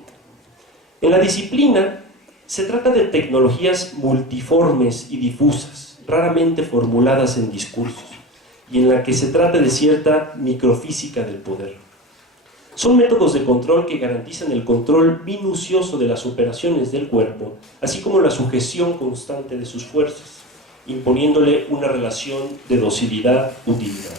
En la disciplina se trata de tecnologías multiformes y difusas, raramente formuladas en discursos, y en la que se trata de cierta microfísica del poder. Son métodos de control que garantizan el control minucioso de las operaciones del cuerpo, así como la sujeción constante de sus fuerzas, imponiéndole una relación de docilidad-utilidad.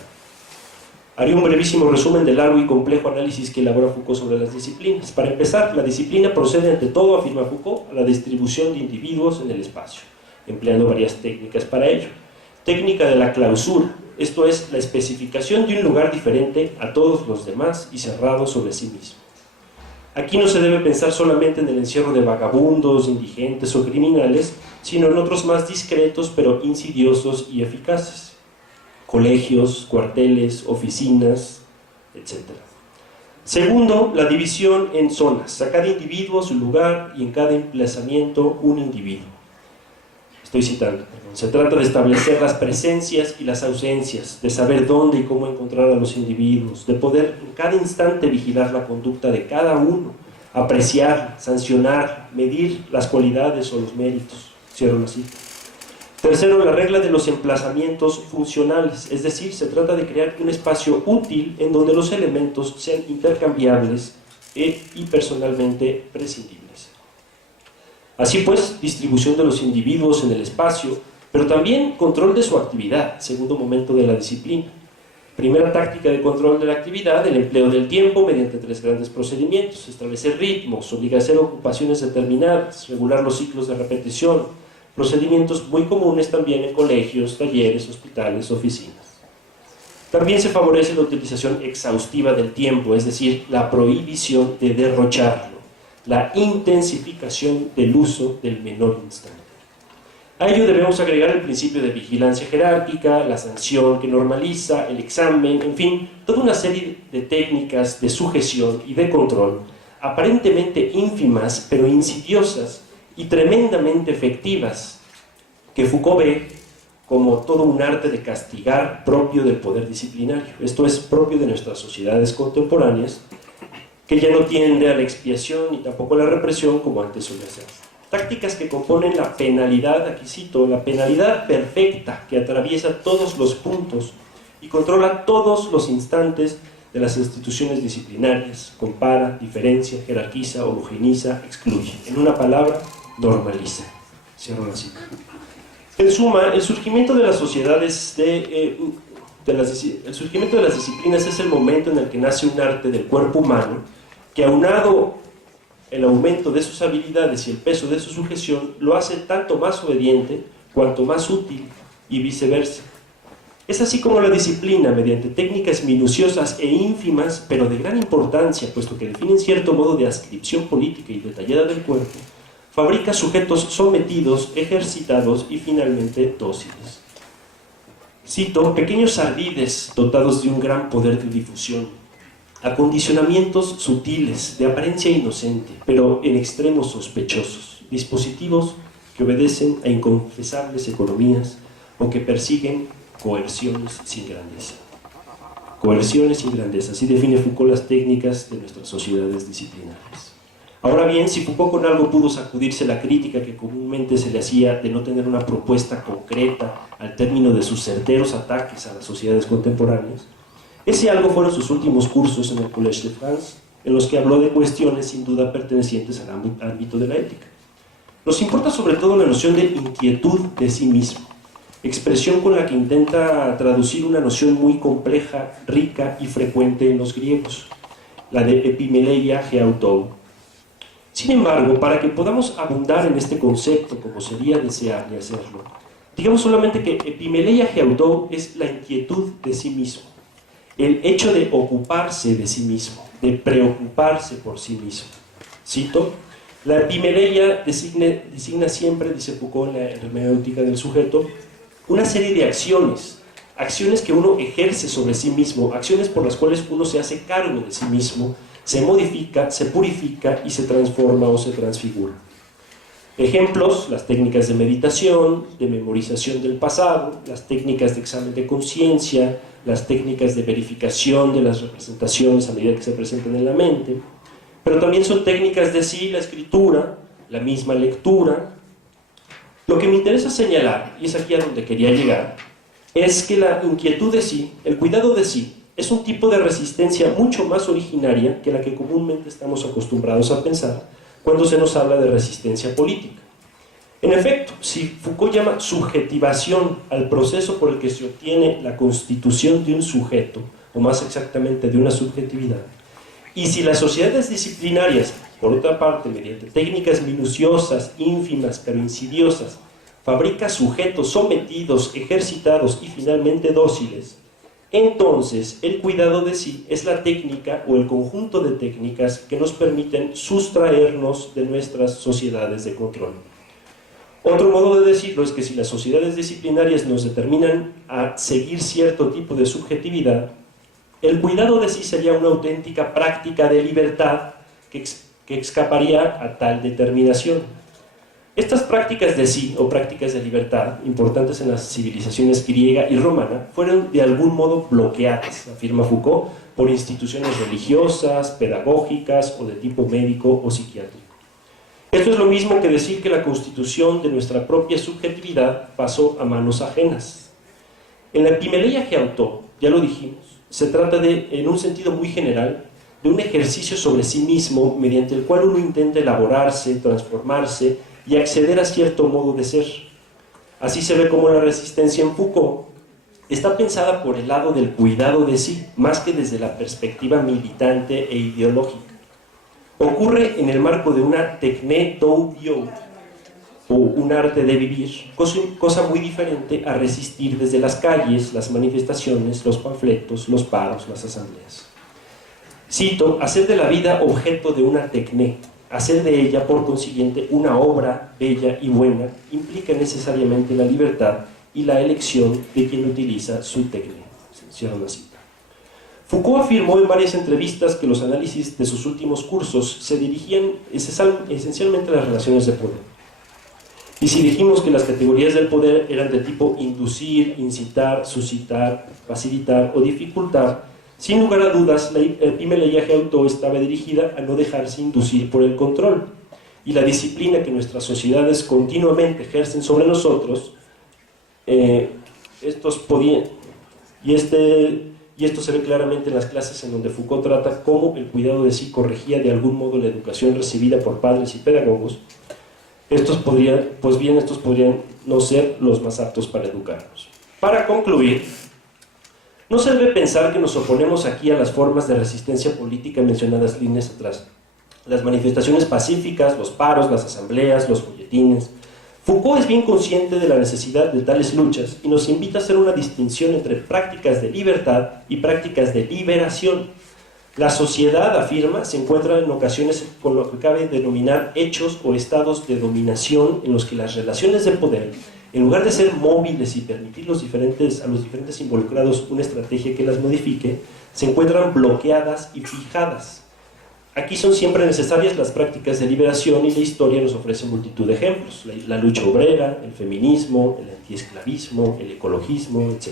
Haré un brevísimo resumen del largo y complejo análisis que elabora Foucault sobre las disciplinas. Para empezar, la disciplina procede ante todo, afirma Foucault, a la distribución de individuos en el espacio, empleando varias técnicas para ello. Técnica de la clausura, esto es, la especificación de un lugar diferente a todos los demás y cerrado sobre sí mismo. Aquí no se debe pensar solamente en el encierro de vagabundos, indigentes o criminales, sino en otros más discretos pero insidiosos y eficaces. Colegios, cuarteles, oficinas, etc. Segundo, la división en zonas. A cada individuo su lugar y en cada emplazamiento un individuo. Estoy citando. Se trata de establecer las presencias y las ausencias, de saber dónde y cómo encontrar a los individuos, de poder en cada instante vigilar la conducta de cada uno, apreciar, sancionar, medir las cualidades o los méritos. Cierro la cita. Tercero, la regla de los emplazamientos funcionales, es decir, se trata de crear un espacio útil en donde los elementos sean intercambiables y personalmente prescindibles. Así pues, distribución de los individuos en el espacio, pero también control de su actividad, segundo momento de la disciplina. Primera táctica de control de la actividad, el empleo del tiempo mediante 3 grandes procedimientos: establecer ritmos, obligar a ocupaciones determinadas, regular los ciclos de repetición, procedimientos muy comunes también en colegios, talleres, hospitales, oficinas. También se favorece la utilización exhaustiva del tiempo, es decir, la prohibición de derrocharlo, la intensificación del uso del menor instante. A ello debemos agregar el principio de vigilancia jerárquica, la sanción que normaliza, el examen, en fin, toda una serie de técnicas de sujeción y de control, aparentemente ínfimas pero insidiosas y tremendamente efectivas, que Foucault ve como todo un arte de castigar propio del poder disciplinario. Esto es propio de nuestras sociedades contemporáneas, que ya no tiende a la expiación ni tampoco a la represión como antes solía ser. Tácticas que componen la penalidad, aquí cito, la penalidad perfecta que atraviesa todos los puntos y controla todos los instantes de las instituciones disciplinarias, compara, diferencia, jerarquiza, homogeniza, excluye. En una palabra, normaliza. Cierro la cita. En suma, el surgimiento de las sociedades el surgimiento de las disciplinas es el momento en el que nace un arte del cuerpo humano que, aunado el aumento de sus habilidades y el peso de su sujeción, lo hace tanto más obediente cuanto más útil, y viceversa. Es así como la disciplina, mediante técnicas minuciosas e ínfimas, pero de gran importancia, puesto que definen cierto modo de adscripción política y detallada del cuerpo, fabrica sujetos sometidos, ejercitados y finalmente dóciles. Cito: pequeños ardides dotados de un gran poder de difusión, acondicionamientos sutiles, de apariencia inocente, pero en extremo sospechosos, dispositivos que obedecen a inconfesables economías o que persiguen coerciones sin grandeza. Coerciones sin grandeza, así define Foucault las técnicas de nuestras sociedades disciplinarias. Ahora bien, si Foucault con algo pudo sacudirse la crítica que comúnmente se le hacía de no tener una propuesta concreta al término de sus certeros ataques a las sociedades contemporáneas, ese algo fueron sus últimos cursos en el Collège de France, en los que habló de cuestiones sin duda pertenecientes al ámbito de la ética. Nos importa sobre todo la noción de inquietud de sí mismo, expresión con la que intenta traducir una noción muy compleja, rica y frecuente en los griegos, la de epimeleia geautou. Sin embargo, para que podamos abundar en este concepto como sería deseable hacerlo, digamos solamente que epimeleia geautou es la inquietud de sí mismo, el hecho de ocuparse de sí mismo, de preocuparse por sí mismo. Cito: la epimeleia designa siempre, dice Foucault en la hermenéutica del sujeto, una serie de acciones que uno ejerce sobre sí mismo, acciones por las cuales uno se hace cargo de sí mismo, se modifica, se purifica y se transforma o se transfigura. Ejemplos: las técnicas de meditación, de memorización del pasado, las técnicas de examen de conciencia, las técnicas de verificación de las representaciones a medida que se presentan en la mente, pero también son técnicas de sí, la escritura, la misma lectura. Lo que me interesa señalar, y es aquí a donde quería llegar, es que la inquietud de sí, el cuidado de sí, es un tipo de resistencia mucho más originaria que la que comúnmente estamos acostumbrados a pensar cuando se nos habla de resistencia política. En efecto, si Foucault llama subjetivación al proceso por el que se obtiene la constitución de un sujeto, o más exactamente de una subjetividad, y si las sociedades disciplinarias, por otra parte, mediante técnicas minuciosas, ínfimas pero insidiosas, fabrica sujetos sometidos, ejercitados y finalmente dóciles, entonces el cuidado de sí es la técnica o el conjunto de técnicas que nos permiten sustraernos de nuestras sociedades de control. Otro modo de decirlo es que si las sociedades disciplinarias nos determinan a seguir cierto tipo de subjetividad, el cuidado de sí sería una auténtica práctica de libertad que escaparía a tal determinación. Estas prácticas de sí, o prácticas de libertad, importantes en las civilizaciones griega y romana, fueron de algún modo bloqueadas, afirma Foucault, por instituciones religiosas, pedagógicas o de tipo médico o psiquiátrico. Esto es lo mismo que decir que la constitución de nuestra propia subjetividad pasó a manos ajenas. En la epimeleia geautou, ya lo dijimos, se trata de, en un sentido muy general, de un ejercicio sobre sí mismo mediante el cual uno intenta elaborarse, transformarse y acceder a cierto modo de ser. Así se ve como la resistencia en Foucault está pensada por el lado del cuidado de sí, más que desde la perspectiva militante e ideológica. Ocurre en el marco de una techné d'ou bio, o un arte de vivir, cosa muy diferente a resistir desde las calles, las manifestaciones, los panfletos, los paros, las asambleas. Cito: hacer de la vida objeto de una techné, hacer de ella, por consiguiente, una obra bella y buena, implica necesariamente la libertad y la elección de quien utiliza su techné. Cierro la cita. Foucault afirmó en varias entrevistas que los análisis de sus últimos cursos se dirigían esencialmente a las relaciones de poder. Y si dijimos que las categorías del poder eran de tipo inducir, incitar, suscitar, facilitar o dificultar, sin lugar a dudas, la epimeleia geautou estaba dirigida a no dejarse inducir por el control. Y la disciplina que nuestras sociedades continuamente ejercen sobre nosotros, esto se ve claramente en las clases en donde Foucault trata cómo el cuidado de sí corregía de algún modo la educación recibida por padres y pedagogos. Estos podrían no ser los más aptos para educarnos. Para concluir, No se debe pensar que nos oponemos aquí a las formas de resistencia política mencionadas líneas atrás. Las manifestaciones pacíficas, los paros, las asambleas, los folletines. Foucault es bien consciente de la necesidad de tales luchas y nos invita a hacer una distinción entre prácticas de libertad y prácticas de liberación. La sociedad, afirma, se encuentra en ocasiones con lo que cabe denominar hechos o estados de dominación en los que las relaciones de poder, en lugar de ser móviles y permitir a los diferentes involucrados una estrategia que las modifique, se encuentran bloqueadas y fijadas. Aquí son siempre necesarias las prácticas de liberación y la historia nos ofrece multitud de ejemplos. La lucha obrera, el feminismo, el antiesclavismo, el ecologismo, etc.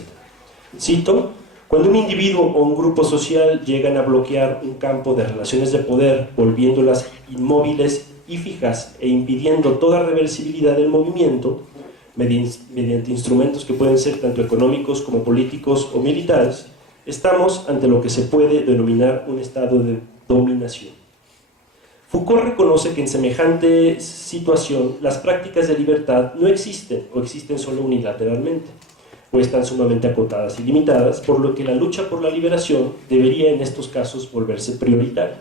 Cito: cuando un individuo o un grupo social llegan a bloquear un campo de relaciones de poder, volviéndolas inmóviles y fijas e impidiendo toda reversibilidad del movimiento, mediante instrumentos que pueden ser tanto económicos como políticos o militares, estamos ante lo que se puede denominar un estado de dominación. Foucault reconoce que en semejante situación las prácticas de libertad no existen o existen solo unilateralmente, o están sumamente acotadas y limitadas, por lo que la lucha por la liberación debería en estos casos volverse prioritaria.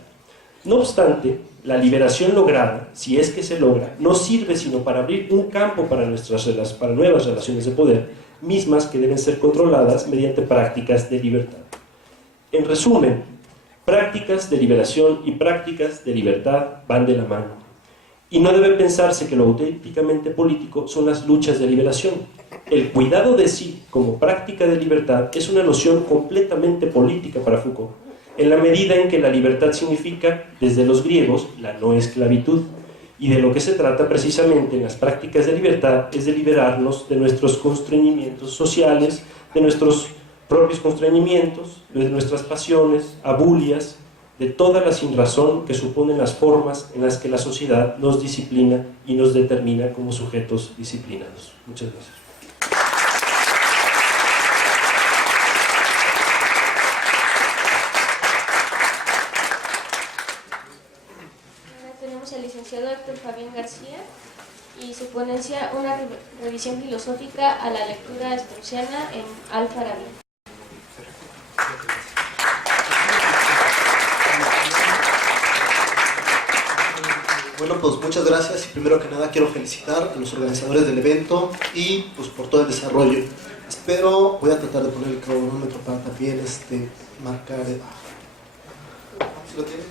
No obstante, la liberación lograda, si es que se logra, no sirve sino para abrir un campo para nuevas relaciones de poder, mismas que deben ser controladas mediante prácticas de libertad. En resumen, prácticas de liberación y prácticas de libertad van de la mano. Y no debe pensarse que lo auténticamente político son las luchas de liberación. El cuidado de sí como práctica de libertad es una noción completamente política para Foucault, en la medida en que la libertad significa, desde los griegos, la no esclavitud, y de lo que se trata precisamente en las prácticas de libertad es de liberarnos de nuestros constreñimientos sociales, de nuestros propios constreñimientos, de nuestras pasiones, abulias, de toda la sinrazón que suponen las formas en las que la sociedad nos disciplina y nos determina como sujetos disciplinados. Muchas gracias. Tenemos al licenciado Héctor Fabián García y su ponencia, una revisión filosófica a la lectura straussiana en Al-Farabi. Bueno, pues muchas gracias y primero que nada quiero felicitar a los organizadores del evento y pues por todo el desarrollo. Espero, voy a tratar de poner el cronómetro para también marcar ¿sí lo tiene?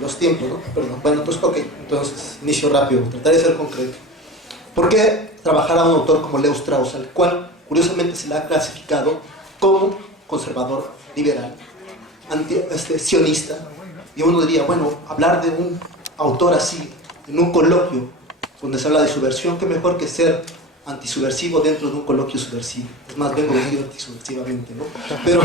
Los tiempos, ¿no? Perdón. Bueno, pues ok, entonces inicio rápido, trataré de ser concreto. ¿Por qué trabajar a un autor como Leo Strauss, al cual curiosamente se le ha clasificado como conservador, liberal, sionista? Y uno diría, bueno, hablar de un autor así, en un coloquio, donde se habla de subversión, qué mejor que ser antisubversivo dentro de un coloquio subversivo. Es más, vengo vestido antisubversivamente, ¿no? Pero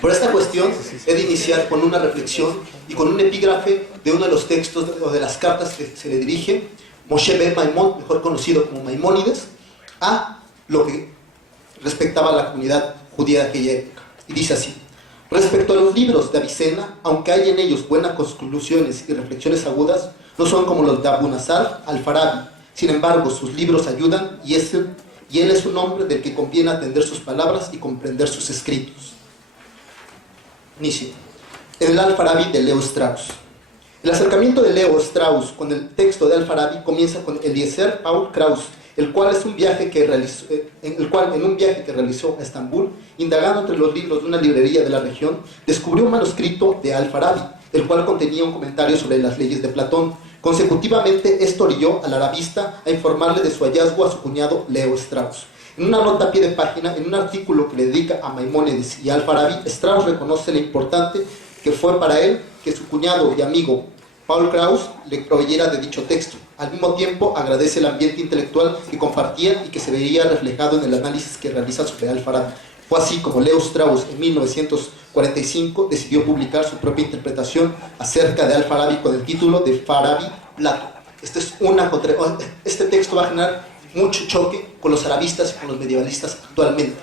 por esta cuestión he de iniciar con una reflexión y con un epígrafe de uno de los textos o de las cartas que se le dirige Moshe Ben Maimón, mejor conocido como Maimónides, a lo que respectaba a la comunidad judía de aquella época. Y dice así: respecto a los libros de Avicena, aunque hay en ellos buenas conclusiones y reflexiones agudas, no son como los de Abu Nasr al-Farabi. Sin embargo, sus libros ayudan y él es un hombre del que conviene atender sus palabras y comprender sus escritos. Inicio. El Al-Farabi de Leo Strauss. El acercamiento de Leo Strauss con el texto de Al-Farabi comienza con Eliezer Paul Krauss, el cual en un viaje que realizó a Estambul, indagando entre los libros de una librería de la región, descubrió un manuscrito de Al-Farabi, el cual contenía un comentario sobre las leyes de Platón. Consecutivamente, esto orilló al arabista a informarle de su hallazgo a su cuñado Leo Strauss. En una nota a pie de página, en un artículo que le dedica a Maimónides y Al-Farabi, Strauss reconoce lo importante que fue para él que su cuñado y amigo Paul Krauss le proveyera de dicho texto. Al mismo tiempo, agradece el ambiente intelectual que compartían y que se veía reflejado en el análisis que realiza sobre Al-Farabi. Fue así como Leo Strauss, en 1945, decidió publicar su propia interpretación acerca de Al-Farabi con el título de Farabi Plato. Este texto va a generar mucho choque con los arabistas y con los medievalistas actualmente.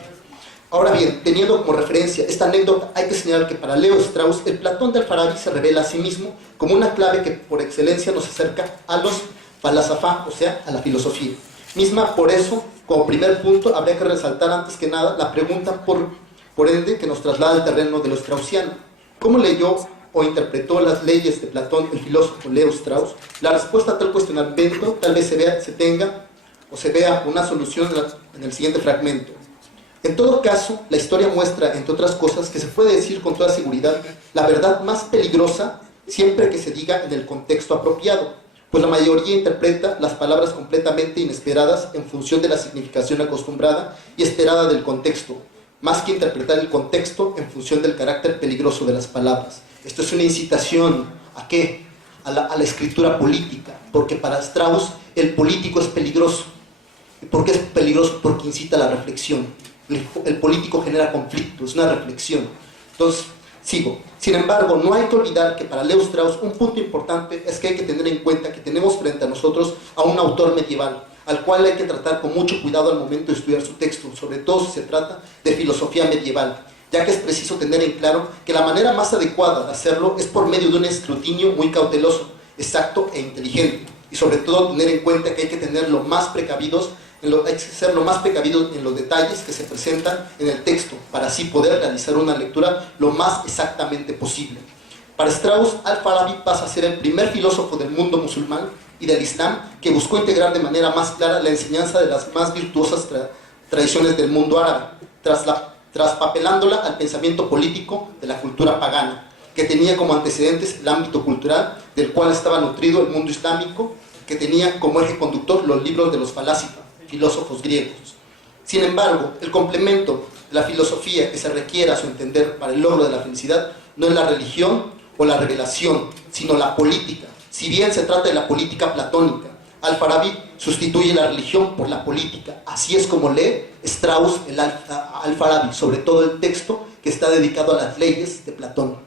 Ahora bien, teniendo como referencia esta anécdota, hay que señalar que para Leo Strauss, el Platón de Al-Farabi se revela a sí mismo como una clave que por excelencia nos acerca a los falasafá, o sea, a la filosofía. Misma por eso como primer punto, habría que resaltar antes que nada la pregunta por ende que nos traslada al terreno de lo straussiano. ¿Cómo leyó o interpretó las leyes de Platón el filósofo Leo Strauss? La respuesta a tal cuestionamiento tal vez se vea una solución en el siguiente fragmento. En todo caso, la historia muestra, entre otras cosas, que se puede decir con toda seguridad la verdad más peligrosa siempre que se diga en el contexto apropiado, pues la mayoría interpreta las palabras completamente inesperadas en función de la significación acostumbrada y esperada del contexto, más que interpretar el contexto en función del carácter peligroso de las palabras. Esto es una incitación ¿a qué? A la escritura política, porque para Strauss el político es peligroso. ¿Y por qué es peligroso? Porque incita a la reflexión. El político genera conflicto, es una reflexión. Entonces, sigo. Sin embargo, no hay que olvidar que para Leo Strauss un punto importante es que hay que tener en cuenta que tenemos frente a nosotros a un autor medieval, al cual hay que tratar con mucho cuidado al momento de estudiar su texto, sobre todo si se trata de filosofía medieval, ya que es preciso tener en claro que la manera más adecuada de hacerlo es por medio de un escrutinio muy cauteloso, exacto e inteligente, y sobre todo tener en cuenta que hay que tener lo más precavidos hay que ser lo más precavidos en los detalles que se presentan en el texto, para así poder realizar una lectura lo más exactamente posible. Para Strauss, Al-Farabi pasa a ser el primer filósofo del mundo musulmán y del Islam que buscó integrar de manera más clara la enseñanza de las más virtuosas tradiciones del mundo árabe, traspapelándola al pensamiento político de la cultura pagana, que tenía como antecedentes el ámbito cultural del cual estaba nutrido el mundo islámico, que tenía como eje conductor los libros de los falásifas, filósofos griegos. Sin embargo, el complemento de la filosofía que se requiere a su entender para el logro de la felicidad no es la religión o la revelación, sino la política. Si bien se trata de la política platónica, Al-Farabi sustituye la religión por la política. Así es como lee Strauss Al-Farabi, sobre todo el texto que está dedicado a las leyes de Platón.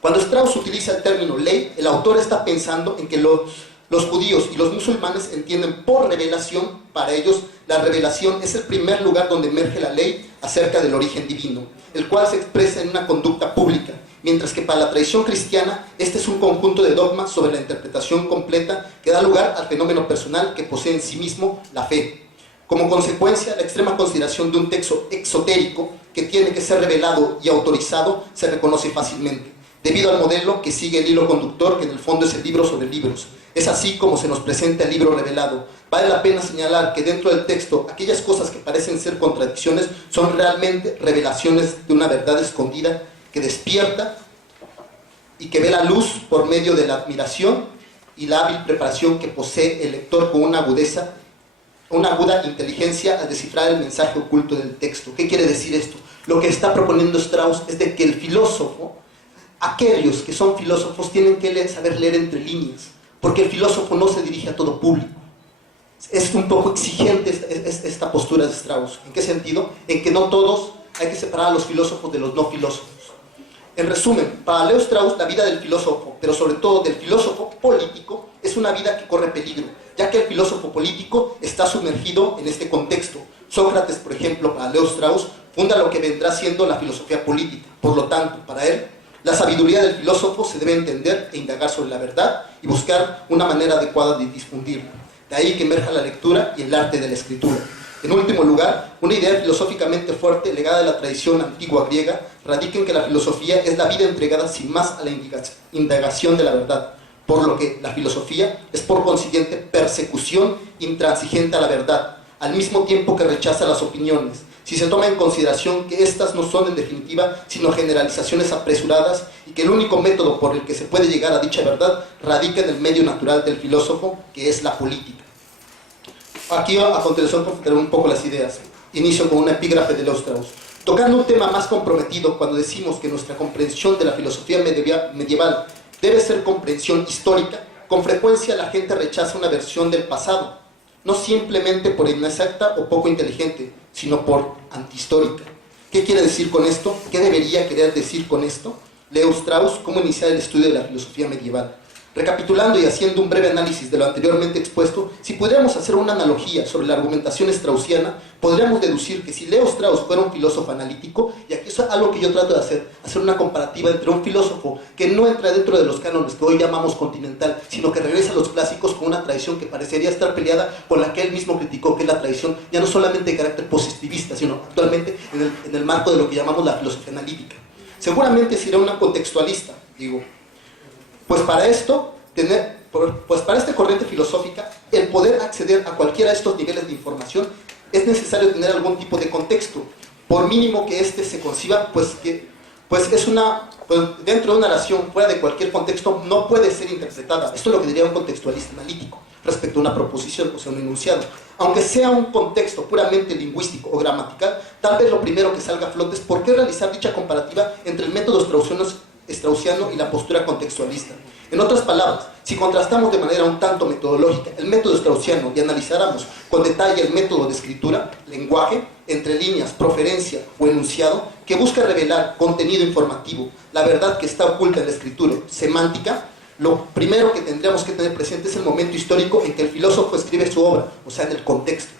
Cuando Strauss utiliza el término ley, el autor está pensando en que los judíos y los musulmanes entienden por revelación. Para ellos, la revelación es el primer lugar donde emerge la ley acerca del origen divino, el cual se expresa en una conducta pública, mientras que para la tradición cristiana, este es un conjunto de dogmas sobre la interpretación completa que da lugar al fenómeno personal que posee en sí mismo la fe. Como consecuencia, la extrema consideración de un texto exotérico que tiene que ser revelado y autorizado se reconoce fácilmente, debido al modelo que sigue el hilo conductor, que en el fondo es el libro sobre libros. Es así como se nos presenta el libro revelado. Vale la pena señalar que dentro del texto, aquellas cosas que parecen ser contradicciones son realmente revelaciones de una verdad escondida que despierta y que ve la luz por medio de la admiración y la hábil preparación que posee el lector con una aguda inteligencia al descifrar el mensaje oculto del texto. ¿Qué quiere decir esto? Lo que está proponiendo Strauss es de que el filósofo, aquellos que son filósofos, tienen que saber leer entre líneas, porque el filósofo no se dirige a todo público. Es un poco exigente esta postura de Strauss. ¿En qué sentido? En que no todos, hay que separar a los filósofos de los no filósofos. En resumen, para Leo Strauss, la vida del filósofo, pero sobre todo del filósofo político, es una vida que corre peligro, ya que el filósofo político está sumergido en este contexto. Sócrates, por ejemplo, para Leo Strauss, funda lo que vendrá siendo la filosofía política. Por lo tanto, para él, la sabiduría del filósofo se debe entender e indagar sobre la verdad y buscar una manera adecuada de difundirla. De ahí que emerja la lectura y el arte de la escritura. En último lugar, una idea filosóficamente fuerte legada de la tradición antigua griega radica en que la filosofía es la vida entregada sin más a la indagación de la verdad, por lo que la filosofía es por consiguiente persecución intransigente a la verdad, al mismo tiempo que rechaza las opiniones, si se toma en consideración que estas no son en definitiva sino generalizaciones apresuradas y que el único método por el que se puede llegar a dicha verdad radica en el medio natural del filósofo, que es la política. Aquí a continuación profundizaré un poco las ideas. Inicio con una epígrafe de Leo Strauss. Tocando un tema más comprometido, cuando decimos que nuestra comprensión de la filosofía medieval debe ser comprensión histórica, con frecuencia la gente rechaza una versión del pasado, no simplemente por inexacta o poco inteligente, sino por antihistórica. ¿Qué quiere decir con esto? ¿Qué debería querer decir con esto? Leo Strauss, ¿cómo iniciar el estudio de la filosofía medieval? Recapitulando y haciendo un breve análisis de lo anteriormente expuesto, si pudiéramos hacer una analogía sobre la argumentación straussiana, podríamos deducir que si Leo Strauss fuera un filósofo analítico, y aquí es algo que yo trato de hacer una comparativa entre un filósofo que no entra dentro de los cánones que hoy llamamos continental, sino que regresa a los clásicos con una tradición que parecería estar peleada con la que él mismo criticó, que es la tradición ya no solamente de carácter positivista, sino actualmente en el marco de lo que llamamos la filosofía analítica. Seguramente será una contextualista, digo. Pues para esto, para esta corriente filosófica, el poder acceder a cualquiera de estos niveles de información es necesario tener algún tipo de contexto, por mínimo que éste se conciba, dentro de una oración, fuera de cualquier contexto, no puede ser interpretada. Esto es lo que diría un contextualista analítico respecto a una proposición, o sea, un enunciado. Aunque sea un contexto puramente lingüístico o gramatical, tal vez lo primero que salga a flote es por qué realizar dicha comparativa entre el método straussiano y la postura contextualista. En otras palabras, si contrastamos de manera un tanto metodológica el método straussiano y analizáramos con detalle el método de escritura, lenguaje, entre líneas, proferencia o enunciado, que busca revelar contenido informativo, la verdad que está oculta en la escritura, semántica, lo primero que tendríamos que tener presente es el momento histórico en que el filósofo escribe su obra, o sea, en el contexto.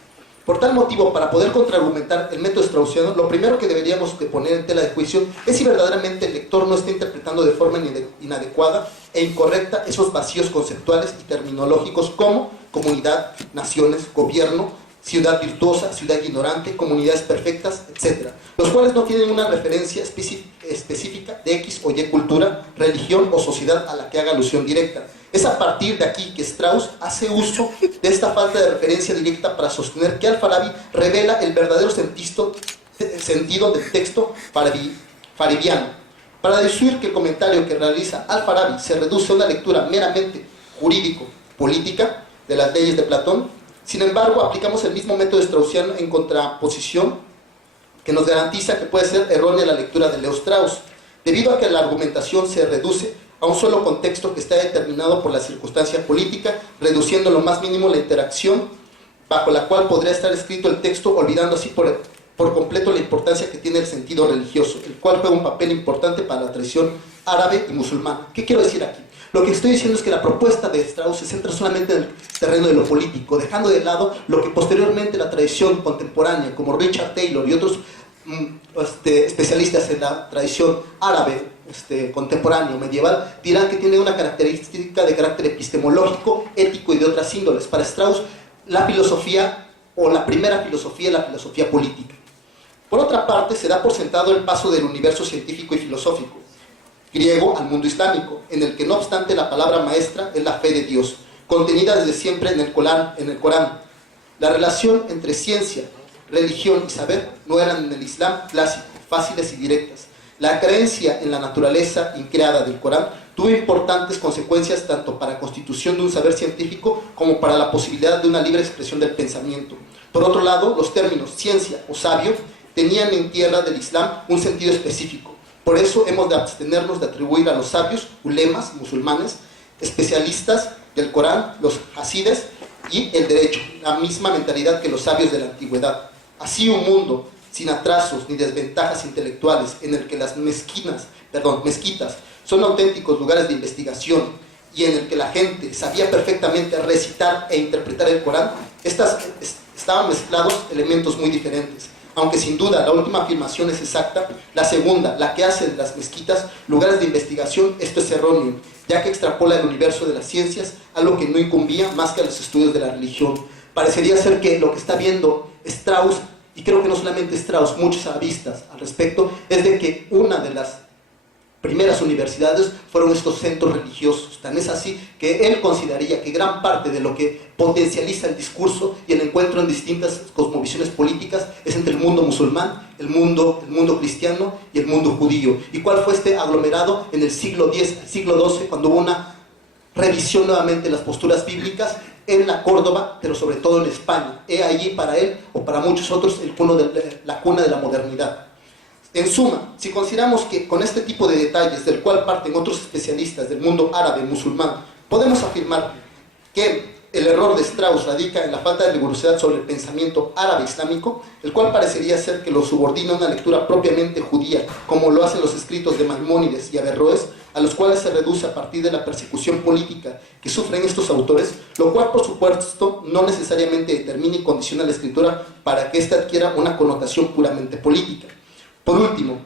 Por tal motivo, para poder contraargumentar el método straussiano, lo primero que deberíamos de poner en tela de juicio es si verdaderamente el lector no está interpretando de forma inadecuada e incorrecta esos vacíos conceptuales y terminológicos como comunidad, naciones, gobierno, ciudad virtuosa, ciudad ignorante, comunidades perfectas, etc., los cuales no tienen una referencia específica de X o Y cultura, religión o sociedad a la que haga alusión directa. Es a partir de aquí que Strauss hace uso de esta falta de referencia directa para sostener que Al-Farabi revela el verdadero sentido del texto farabiano. Para deducir que el comentario que realiza Al-Farabi se reduce a una lectura meramente jurídico-política de las leyes de Platón, sin embargo, aplicamos el mismo método straussiano en contraposición que nos garantiza que puede ser errónea la lectura de Leo Strauss, debido a que la argumentación se reduce a un solo contexto que está determinado por la circunstancia política, reduciendo lo más mínimo la interacción bajo la cual podría estar escrito el texto, olvidando así por completo la importancia que tiene el sentido religioso, el cual juega un papel importante para la tradición árabe y musulmana. ¿Qué quiero decir aquí? Lo que estoy diciendo es que la propuesta de Strauss se centra solamente en el terreno de lo político, dejando de lado lo que posteriormente la tradición contemporánea, como Richard Taylor y otros especialistas en la tradición árabe contemporánea o medieval, dirán que tiene una característica de carácter epistemológico, ético y de otras índoles. Para Strauss, la filosofía o la primera filosofía es la filosofía política. Por otra parte, se da por sentado el paso del universo científico y filosófico griego al mundo islámico, en el que no obstante la palabra maestra es la fe de Dios, contenida desde siempre en el Corán. La relación entre ciencia, religión y saber no eran en el Islam clásico, fáciles y directas. La creencia en la naturaleza increada del Corán tuvo importantes consecuencias tanto para la constitución de un saber científico como para la posibilidad de una libre expresión del pensamiento. Por otro lado, los términos ciencia o sabio tenían en tierra del Islam un sentido específico. Por eso hemos de abstenernos de atribuir a los sabios, ulemas, musulmanes, especialistas del Corán, los hasides y el derecho, la misma mentalidad que los sabios de la antigüedad. Así un mundo sin atrasos ni desventajas intelectuales, en el que las mezquitas son auténticos lugares de investigación y en el que la gente sabía perfectamente recitar e interpretar el Corán, estaban mezclados elementos muy diferentes. Aunque sin duda la última afirmación es exacta, la segunda, la que hace de las mezquitas lugares de investigación, esto es erróneo, ya que extrapola el universo de las ciencias, algo que no incumbía más que a los estudios de la religión. Parecería ser que lo que está viendo Strauss, y creo que no solamente Strauss, muchos arabistas al respecto, es de que una de las primeras universidades fueron estos centros religiosos. Tan es así que él consideraría que gran parte de lo que potencializa el discurso y el encuentro en distintas cosmovisiones políticas es entre el mundo musulmán, el mundo cristiano y el mundo judío. ¿Y cuál fue este aglomerado en el siglo X, siglo XII, cuando hubo una revisión nuevamente de las posturas bíblicas en la Córdoba, pero sobre todo en España? He allí para él, o para muchos otros, la cuna de la modernidad. En suma, si consideramos que con este tipo de detalles, del cual parten otros especialistas del mundo árabe y musulmán, podemos afirmar que el error de Strauss radica en la falta de rigurosidad sobre el pensamiento árabe-islámico, el cual parecería ser que lo subordina a una lectura propiamente judía, como lo hacen los escritos de Maimónides y Averroes, a los cuales se reduce a partir de la persecución política que sufren estos autores, lo cual por supuesto no necesariamente determina y condiciona la escritura para que ésta adquiera una connotación puramente política. Por último,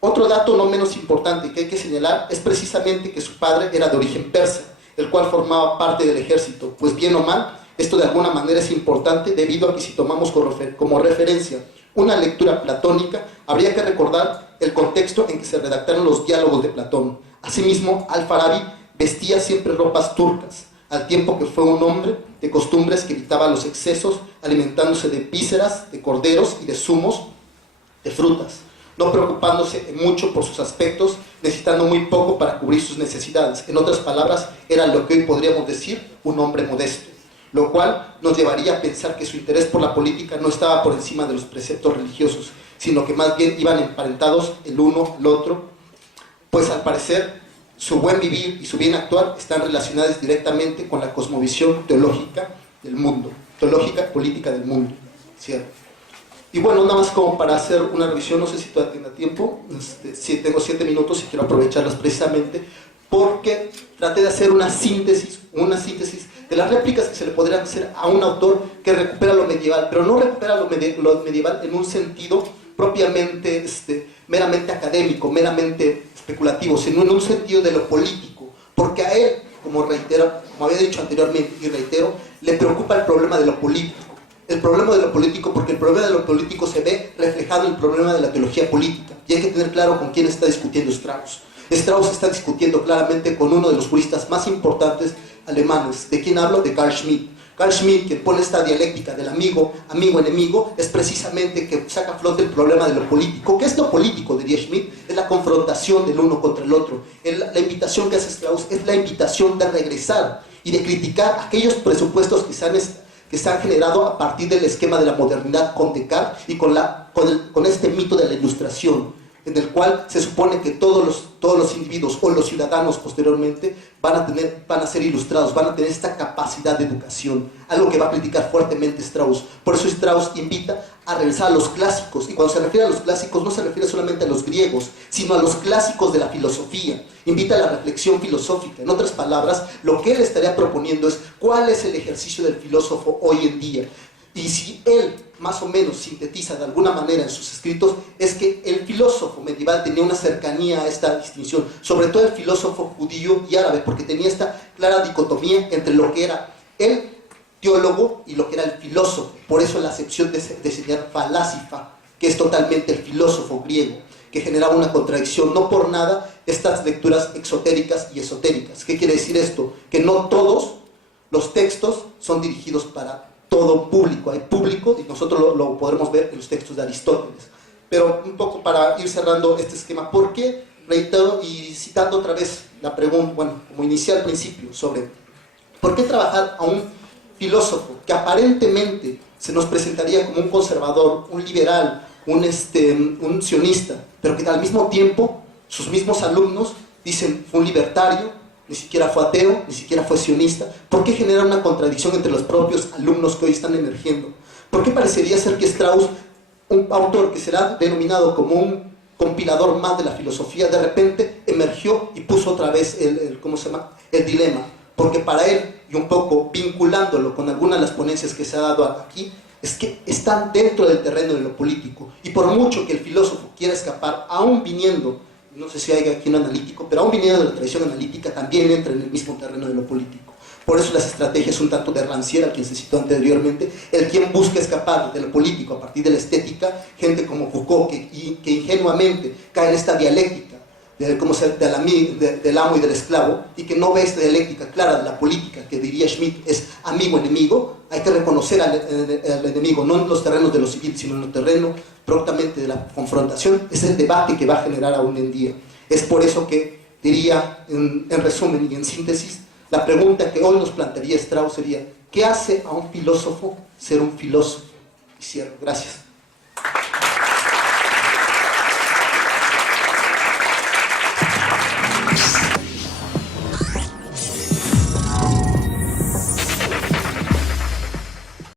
otro dato no menos importante que hay que señalar es precisamente que su padre era de origen persa, el cual formaba parte del ejército, pues bien o mal, esto de alguna manera es importante debido a que si tomamos como referencia una lectura platónica, habría que recordar el contexto en que se redactaron los diálogos de Platón. Asimismo, Al-Farabi vestía siempre ropas turcas, al tiempo que fue un hombre de costumbres que evitaba los excesos, alimentándose de vísceras, de corderos y de zumos de frutas, no preocupándose mucho por sus aspectos, necesitando muy poco para cubrir sus necesidades. En otras palabras, era lo que hoy podríamos decir un hombre modesto, lo cual nos llevaría a pensar que su interés por la política no estaba por encima de los preceptos religiosos, sino que más bien iban emparentados el uno al otro, pues al parecer su buen vivir y su bien actuar están relacionadas directamente con la cosmovisión teológica del mundo, teológica política del mundo, ¿cierto? Y bueno, nada más como para hacer una revisión, no sé si todavía tenga tiempo, sí, tengo 7 minutos y quiero aprovecharlas precisamente porque traté de hacer una síntesis de las réplicas que se le podrían hacer a un autor que recupera lo medieval, pero no recupera lo medieval en un sentido propiamente meramente académico, meramente especulativo, sino en un sentido de lo político, porque a él, como había dicho anteriormente y reitero, le preocupa el problema de lo político. El problema de lo político, porque el problema de lo político se ve reflejado en el problema de la teología política, y hay que tener claro con quién está discutiendo Strauss. Strauss está discutiendo claramente con uno de los juristas más importantes alemanes. ¿De quién hablo? De Carl Schmitt. Carl Schmitt, quien pone esta dialéctica del amigo-enemigo, es precisamente que saca a flote el problema de lo político. ¿Qué es lo político? Diría Schmitt, es la confrontación del uno contra el otro. La invitación que hace Strauss es la invitación de regresar y de criticar aquellos presupuestos que se han generado a partir del esquema de la modernidad con Descartes y con este mito de la ilustración, en el cual se supone que todos los individuos o los ciudadanos posteriormente van a ser ilustrados, van a tener esta capacidad de educación, algo que va a criticar fuertemente Strauss. Por eso Strauss invita a regresar a los clásicos, y cuando se refiere a los clásicos no se refiere solamente a los griegos, sino a los clásicos de la filosofía. Invita a la reflexión filosófica. En otras palabras, lo que él estaría proponiendo es cuál es el ejercicio del filósofo hoy en día. Y si él más o menos sintetiza de alguna manera en sus escritos, es que el filósofo medieval tenía una cercanía a esta distinción, sobre todo el filósofo judío y árabe, porque tenía esta clara dicotomía entre lo que era el teólogo y lo que era el filósofo. Por eso la acepción de señalar falásifa, que es totalmente el filósofo griego, que generaba una contradicción. No por nada estas lecturas exotéricas y esotéricas. ¿Qué quiere decir esto? Que no todos los textos son dirigidos para todo público. Hay público y nosotros lo podremos ver en los textos de Aristóteles. Pero un poco para ir cerrando este esquema, ¿por qué? Reitero y citando otra vez la pregunta, bueno, como inicié al principio, sobre ¿por qué trabajar a un filósofo que aparentemente se nos presentaría como un conservador, un liberal, un sionista, pero que al mismo tiempo sus mismos alumnos dicen fue un libertario, ni siquiera fue ateo, ni siquiera fue sionista? ¿Por qué genera una contradicción entre los propios alumnos que hoy están emergiendo? ¿Por qué parecería ser que Strauss, un autor que será denominado como un compilador más de la filosofía, de repente emergió y puso otra vez el dilema? Porque para él, y un poco vinculándolo con algunas de las ponencias que se ha dado aquí, es que están dentro del terreno de lo político, y por mucho que el filósofo quiera escapar, aún viniendo, no sé si hay aquí un analítico, pero aún viniendo de la tradición analítica, también entra en el mismo terreno de lo político. Por eso las estrategias un tanto de Rancière, a quien se citó anteriormente, el quien busca escapar de lo político a partir de la estética, gente como Foucault, que ingenuamente cae en esta dialéctica del amo y del esclavo, y que no ve esta dialéctica clara de la política, que diría Schmitt es amigo-enemigo. Hay que reconocer al enemigo, no en los terrenos de lo civil, sino en el terreno propiamente de la confrontación. Es el debate que va a generar aún en día. Es por eso que diría, en resumen y en síntesis, la pregunta que hoy nos plantearía Strauss sería: ¿qué hace a un filósofo ser un filósofo? Y cierro. Gracias.